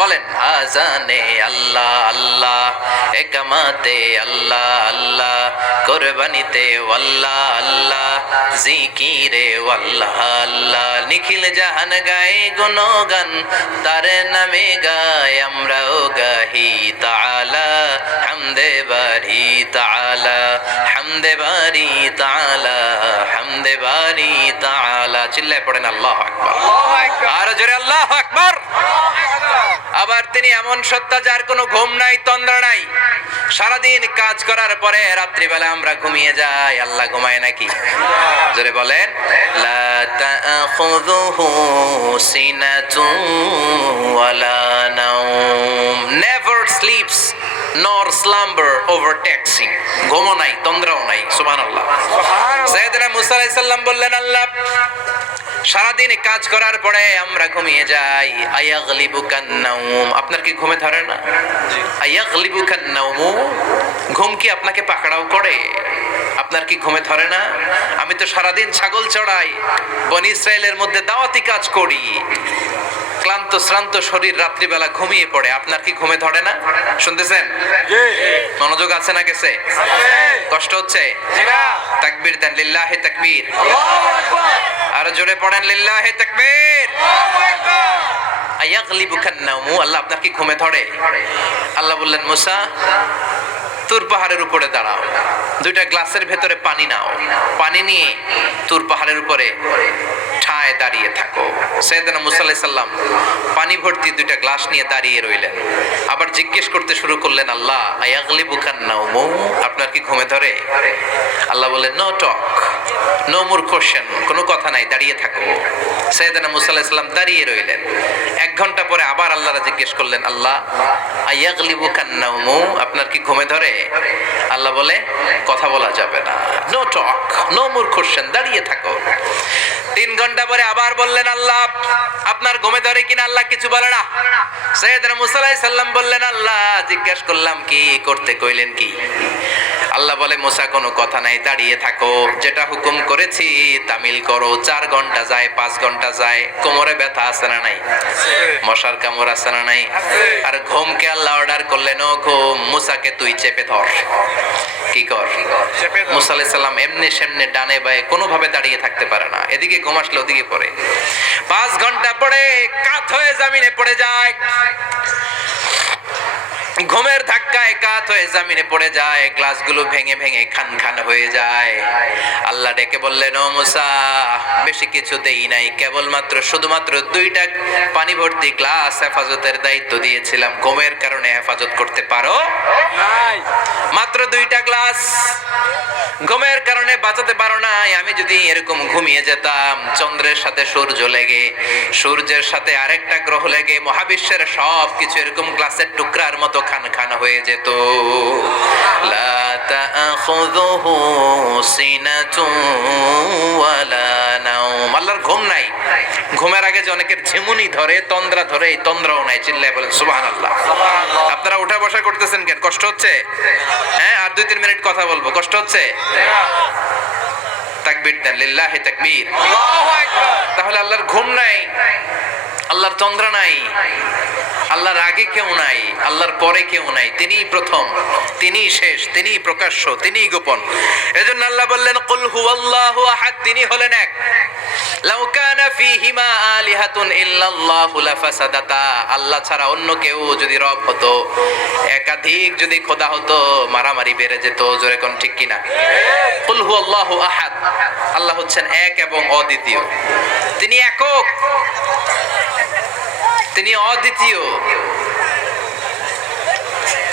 বলেন, আজানে আল্লাহ আল্লাহ, একামাতে আল্লাহ আল্লাহ, কুরবানিতে আল্লাহ আল্লাহ, জিকিরে আল্লাহ আল্লাহ। নিখিল জাহান গায়ে গুণগান, তার নামে গায় আমরাও গাহি তাআলা, হামদে বারি তাআলা, হামদে বারি তাআলা, হামদে বারি তাআলা। চিল্লায় পড়েন আল্লাহু আকবার। আর জোরে আল্লাহু আকবার। আবার তিনি এমন সত্তা যার কোনো ঘুম নাই, তন্দ্রা নাই। সারাদিন কাজ করার পরে রাত্রিবেলা আমরা ঘুমিয়ে যাই, আল্লাহ ঘুমায় নাকি? জোরে বলেন, লা তাখুযুহু সিনাতুন ওয়ালা নাওম, never sleeps nor slumber overtakes him। ঘুমও নাই, তন্দ্রাও নাই। সুবহানাল্লাহ। সাইয়েদনা মুসা আলাইহিস সালাম বললেন, আল্লাহ সারাদিন কাজ করার পরে আমরা ঘুমিয়ে যাই, আয়াগলিবুকান নাওম, আপনার কি ঘুমে ধরে না? আয়াগলিবুকান নাওম, ঘুম কি আপনাকে পাকড়াও করে? আপনার কি ঘুমে ধরে না? আমি তো সারাদিন ছাগল চড়াই, বনি ইসরায়েলের মধ্যে দাওয়াতি কাজ করি, ক্লান্ত শ্রান্ত শরীর রাত্রিবেলা ঘুমিয়ে পড়ে, আপনার কি ঘুমে ধরে না? শুনতেছেন? মনোযোগ আছে না গেছে? কষ্ট হচ্ছে? তাকবীর দেন, লিল্লাহি তাকবীর। আর জোরে পড়েন, লিল্লাহি তাকবীর। আয়াগলিবুকান নাওম, আল্লাহ আপনার কি ঘুমে ধরে? আল্লাহ বললেন, মুসা তুর পাহাড়ের উপরে দাঁড়াও, দুইটা গ্লাসের ভেতরে পানি নাও, পানি নিয়ে তুর পাহাড়ের উপরে ঠায় দাঁড়িয়ে থাকো। সাইয়েদনা মুসা আলাইহিস সালাম পানি ভর্তি দুইটা গ্লাস নিয়ে দাঁড়িয়ে রইলেন। আবার জিজ্ঞেস করতে শুরু করলেন, আল্লাহ আয়াগলিবুকান নাওম, আপনার কি ঘুমে ধরে? আল্লাহ বললেন, no talk, no more question, কোনো কথা নাই, দাঁড়িয়ে থাকো। সাইয়েদনা মুসা আলাইহিস সালাম দাঁড়িয়ে রইলেন। 1 ঘন্টা পরে আবার আল্লাহরা জিজ্ঞেস করলেন, আল্লাহ আয়াগলিবুকান নাওম, আপনার কি ঘুমে ধরে? আল্লাহ বলে, কথা বলা যাবে না, no talk, no more question, দাঁড়িয়ে থাকো। 3 ঘন্টা পরে আবার বললেন, আল্লাহ আপনার ঘুমে ধরে কিনা? আল্লাহ কিছু বলে না। সাইয়েদনা মুসা আলাইহিস সালাম বললেন, আল্লাহ জিজ্ঞেস করলাম কি, করতে কইলেন কি? আল্লাহ বলে, মুসা কোনো কথা নাই, দাঁড়িয়ে থাকো, যেটা হুকুম করেছি তামিল করো। 4 ঘন্টা যায়, 5 ঘন্টা যায়, কোমরে ব্যথা আছে না নাই? মশার কামড় আছে না নাই? আর ঘুমকে আল্লাহ অর্ডার করলেন, ও ঘুম, মুসাকে তুই চেপে ধর। কি কর? মুসা আলাইহিস সালাম এমনি সেমনি ডানে বায়ে কোনোভাবে দাঁড়িয়ে থাকতে পারে না। এদিকে ঘুম আসলো, দিকে পড়ে। 5 ঘন্টা পরে কাত হয়ে জমিনে পড়ে যায়, ঘুমের ধাক্কায় কাত হয়ে জমিনে পড়ে যায়, গ্লাসগুলো ভেঙে ভেঙে খান খান হয়ে যায়। আল্লাহ ডেকে বললেন, ও মুসা, বেশি কিছু দেই নাই, কেবলমাত্র শুধুমাত্র 2টা পানি ভর্তি গ্লাস হেফাজতের দায়িত্ব দিয়েছিলাম। ঘুমের কারণে হেফাজত করতে পারো নাই। মাত্র 2টা গ্লাস, ঘুমের কারণে বাঁচাতে পারো নাই। আমি যদি এরকম ঘুমিয়ে যেতাম, চন্দ্রের সাথে সূর্য লেগে, সূর্যের সাথে আরেকটা গ্রহ লেগে মহাবিশ্বের সব কিছু এরকম গ্লাসের টুকরার মতো খান খান হয়ে যেত। লা তাখুযুহু সিনাতুন ওয়ালা নাওম। আল্লাহর ঘুম নাই। ঘুমের আগে যে অনেকের ঝিমুনি ধরে, তন্দ্রা ধরে, এই তন্দ্রাও নাই। চিল্লায় বলেন সুবহানাল্লাহ। আপনারা উঠা বসা করতেছেন কেন? কষ্ট হচ্ছে? হ্যাঁ, আর 2-3 মিনিট কথা বলবো। কষ্ট হচ্ছে? তাকবীর দেন, লিল্লাহি তাকবীর। আল্লাহু আকবার। তাহলে আল্লাহর ঘুম নাই, আল্লাহর তন্দ্রা নাই, আল্লাহর আগে কেউ নাই, আল্লাহর পরে কেউ নাই। তিনিই প্রথম, তিনিই শেষ, তিনিই প্রকাশ্য, তিনিই গোপন। এজন্য আল্লাহ বললেন, কুল হুয়াল্লাহু আহাদ, তিনি হলেন এক। লাউ কানা ফীহিমা আলিহাতুন ইল্লাল্লাহু লাফাসাদাতা। আল্লাহ ছাড়া অন্য কেউ যদি রব হতো, একাধিক যদি খোদা হতো, মারামারি বেড়ে যেত। জোরে কোন ঠিক কিনা? কুল হুয়াল্লাহু আহাদ, আল্লাহ হচ্ছেন এক এবং অদ্বিতীয়। তিনি একক, তিনি অদ্বিতীয়,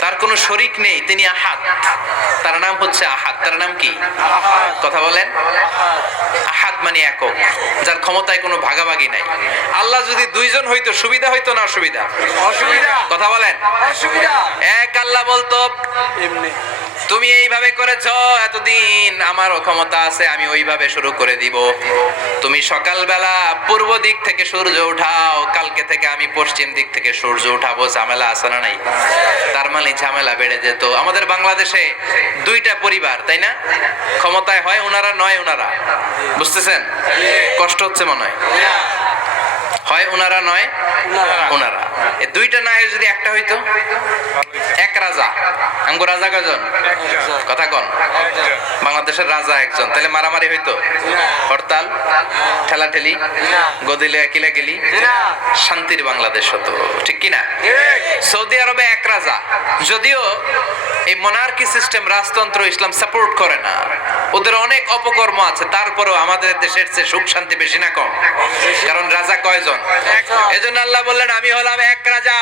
তার কোনো শরীক নেই। তিনি আহাদ, তার নাম হচ্ছে আহাদ। তার নাম কি? কথা বলেন। আহাদ মানে একক, যার ক্ষমতায় কোনো ভাগাভাগি নাই। আল্লাহ যদি 2 জন হইতো সুবিধা হইতো না অসুবিধা? অসুবিধা। কথা বলেন। অসুবিধা। এক আল্লাহ বলতো, এমনি। তুমি এইভাবে করেছ এতদিন, আমারও ক্ষমতা আছে, আমি ওইভাবে শুরু করে দিব। তুমি সকালবেলা পূর্ব দিক থেকে সূর্য উঠাও, কালকে থেকে আমি পশ্চিম দিক থেকে সূর্য উঠাবো। ঝামেলা আছে না নাই? তার মানে ঝামেলা বেড়ে যেত। আমাদের বাংলাদেশে 2টা পরিবার, তাই না? ক্ষমতায় হয় ওনারা, নয় ওনারা। বুঝতেছেন? কষ্ট হচ্ছে মনে হয়। হয় ওনারা, নয় ওনারা। এই 2টা না হয়ে যদি একটা হইতো, এক রাজা। আমগো রাজা কয়জন? কথা কন। বাংলাদেশের রাজা একজন, তাহলে মারামারি হইতো, হরতাল, ঠেলাঠেলি, গদিলে কিলাকিলি, শান্তির বাংলাদেশ হতো। ঠিক কিনা? সৌদি আরবে এক রাজা, যদিও এই মোনার্কি সিস্টেম, রাজতন্ত্র ইসলাম সাপোর্ট করে না, ওদের অনেক অপকর্ম আছে, তারপরেও আমাদের দেশের চেয়ে সুখ শান্তি বেশি না কম? কারণ রাজা কয়জন? এজন্য আল্লাহ বললেন, আমি হলাম এক রাজা,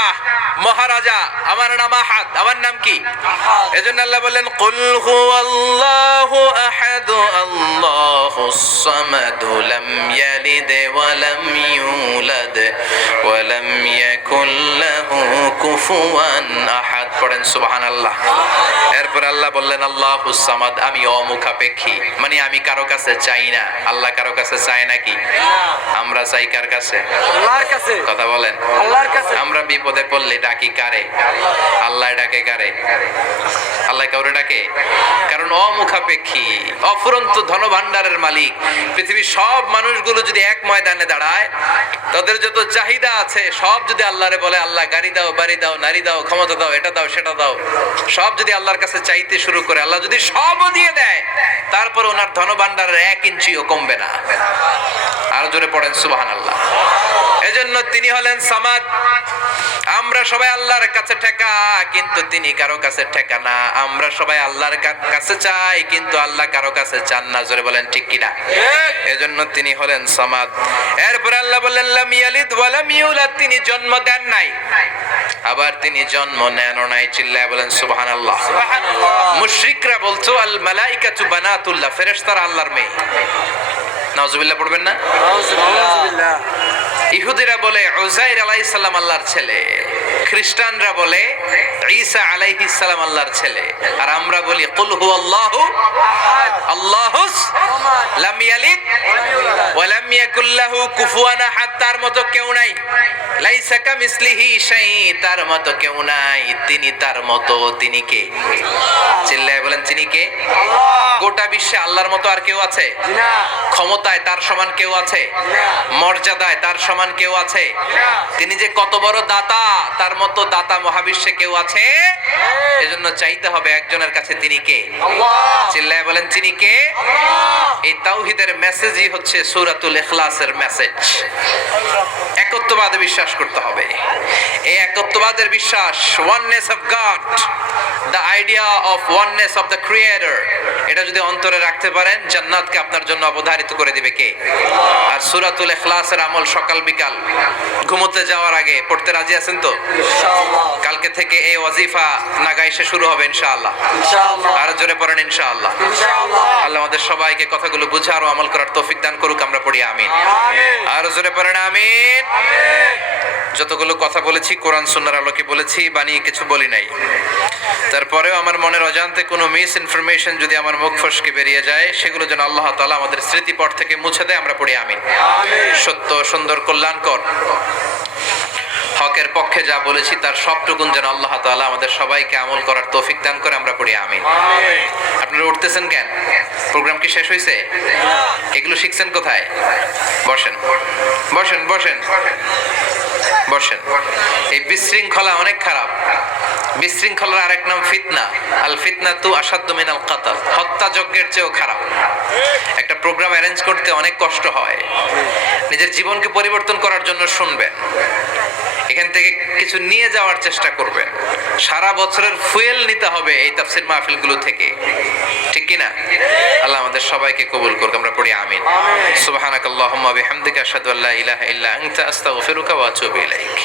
মহারাজা, আমার নাম আহাদ। আমার নাম কি? এজন্য আল্লাহ বললেন, কুল হুয়াল্লাহু আহাদ আল্লাহুস সামাদ লাম ইয়ালিদ ওয়া লাম ইউলাদ ওয়া লাম ইয়াকুল লাহু কুফুয়ান আহাদ। পড়েন সুবহানাল্লাহ। এরপর আল্লাহ বললেন, আল্লাহুস সামাদ, আমি অমুখাপেক্ষী, মানে আমি কারো কাছে চাই না। আল্লাহ কারো কাছে চায় নাকি? আমরা চাই কার কাছে? আল্লাহর কাছে। কথা বলেন। আল্লাহর কাছে। আমরা বিপদে পড়লে ডাকি কারে? আল্লাহ ডাকে কারে? আল্লাহ কাউরে ডাকে? কারণ অমুখাপেক্ষী, অফুরন্ত ধনভাণ্ডারের মালিক। পৃথিবীর সব মানুষগুলো যদি এক ময়দানে দাঁড়ায়, তাদের যত চাহিদা আছে সব যদি আল্লাহরে বলে, আল্লাহ গাড়ি দাও, বাড়ি দাও, নারী দাও, ক্ষমতা দাও, এটা দাও, সেটা দাও, সব যদি আল্লাহর কাছে চাইতে শুরু করে, আল্লাহ যদি সবও দিয়ে দেয়, তারপর ওনার ধনভাণ্ডারের 1 ইঞ্চিও কমবে না। আরো জোরে পড়েন সুবহানাল্লাহ। এজন্য তিনি হলেন সামাদ। আমরা সবাই আল্লাহর কাছে ঠেকা, কিন্তু তিনি কারো কাছে ঠেকা না। আমরা সবাই আল্লাহর কাছে চাই, কিন্তু আল্লাহ কারো কাছে চান না। জোরে বলেন ঠিক কিনা? এজন্য তিনি হলেন সামাদ। এরপর আল্লাহ বললেন, লাম ইয়ালিদ ওয়া লাম ইউলাদ, তিনি জন্ম দেন নাই, আবার তিনি জন্ম নেনও নাই। চিল্লায় বলেন সুবহানাল্লাহ। মুশরিকরা বলতো, আল মালাইকাতু বানাতুল্লাহ, ফেরেশতারা আল্লাহর মেয়ে। নাউজুবিল্লাহ পড়বেন না? নাউজুবিল্লাহ। ইহুদিরা বলে উযাইর আলাইহিস সালাম আল্লাহর ছেলে, খ্রিস্টানরা বলে ঈসা আলাইহিস সালাম আল্লাহর ছেলে, আর আমরা বলি কুল হুয়াল্লাহু আহাদ আল্লাহুস লাম ইয়ালিদ ওয়া লাম ইয়াকুল লাহু কুফুয়ান আহাদ। তার মতো কেউ নাই, লাইসা কামিসলিহি শাই, তার মতো কেউ নাই। তিনি তার মতো, তিনি কে? চিল্লায় বলেন, তিনি কে? গোটা বিশ্বে আল্লাহর মতো আর কেউ আছে? না। ক্ষমতায় তার সমান কেউ আছে? মর্যাদায় তার সমান কেউ আছে? তিনি যে কত বড় দাতা, তার মতো দাতা মহাবিশ্বে কেউ আছে? এজন্য চাইতে হবে একজনের কাছে, তিনি কে? চিল্লায় বলেন তিনি কে? এই তাওহীদের মেসেজই হচ্ছে সূরাতুল ইখলাসের মেসেজ। একত্ববাদে বিশ্বাস করতে হবে। এই একত্ববাদের বিশ্বাস, oneness of god, the idea of oneness of the creator, এটা যদি অন্তরে রাখতে পারেন, জান্নাতকে আপনার জন্য অবধারিত করে দিবে কে? আর সূরাতুল ইখলাসের আমল সকাল বিকাল ঘুমোতে যাওয়ার আগে পড়তে রাজি আছেন তো? ইনশাআল্লাহ কালকে থেকে এই ওয়াজিফা নাগাইশে শুরু হবে ইনশাআল্লাহ। ইনশাআল্লাহ আর জোরে পড়েন ইনশাআল্লাহ। ইনশাআল্লাহ। আল্লাহ আমাদের সবাইকে কথাগুলো বুঝার ও আমল করার তৌফিক দান করুক, আমরা পড়ি আমিন। আমিন আর জোরে পড়েন আমিন। আমিন। যতগুলো কথা বলেছি কোরআন সুন্নাহর আলোকে বলেছি, বানিয়ে কিছু বলি নাই। তারপরেও আমার মনের অজান্তে কোনো মিস ইনফরমেশন যদি আমার মুখ ফসকে বেরিয়ে যায়, সেগুলো যেন আল্লাহ তাআলা আমাদের স্মৃতিপট থেকে মুছে দেয়, আমরা পড়ি আমিন। সত্য, সুন্দর, কল্যাণকর, হকের পক্ষে যা বলেছি তার সবটুকুন যেন আল্লাহ তাআলা আমাদের সবাইকে আমল করার তৌফিক দান করে, আমরা পড়ি আমিন। আপনারা উঠতেছেন কেন? প্রোগ্রাম কি শেষ হয়েছে? এগুলো শিখছেন কোথায়? বসেন বসেন বসেন বসেন। এই বিশৃঙ্খলা অনেক খারাপ। বিশৃঙ্খলার আরেক নাম ফিতনা। আল ফিতনাতু আসাদ্দু মিনাল কাতাল। হত্যা যজ্ঞের চেয়েও খারাপ। একটা প্রোগ্রাম অ্যারেঞ্জ করতে অনেক কষ্ট হয়। নিজের জীবনকে পরিবর্তন করার জন্য শুনবেন, এখান থেকে কিছু নিয়ে যাওয়ার চেষ্টা করবেন। সারা বছরের ফুয়েল নিতে হবে এই তাফসীর মাহফিলগুলো থেকে, ঠিক কি না? আল্লাহ আমাদের সবাইকে কবুল করুক, আমরা পড়ি আমিন। সুবহানাকাল্লাহুম্মা বিহামদিকা আশহাদু আল্লা ইলাহা ইল্লা আনতা আস্তাগফিরুকা ওয়া আতুবু ইলাইক।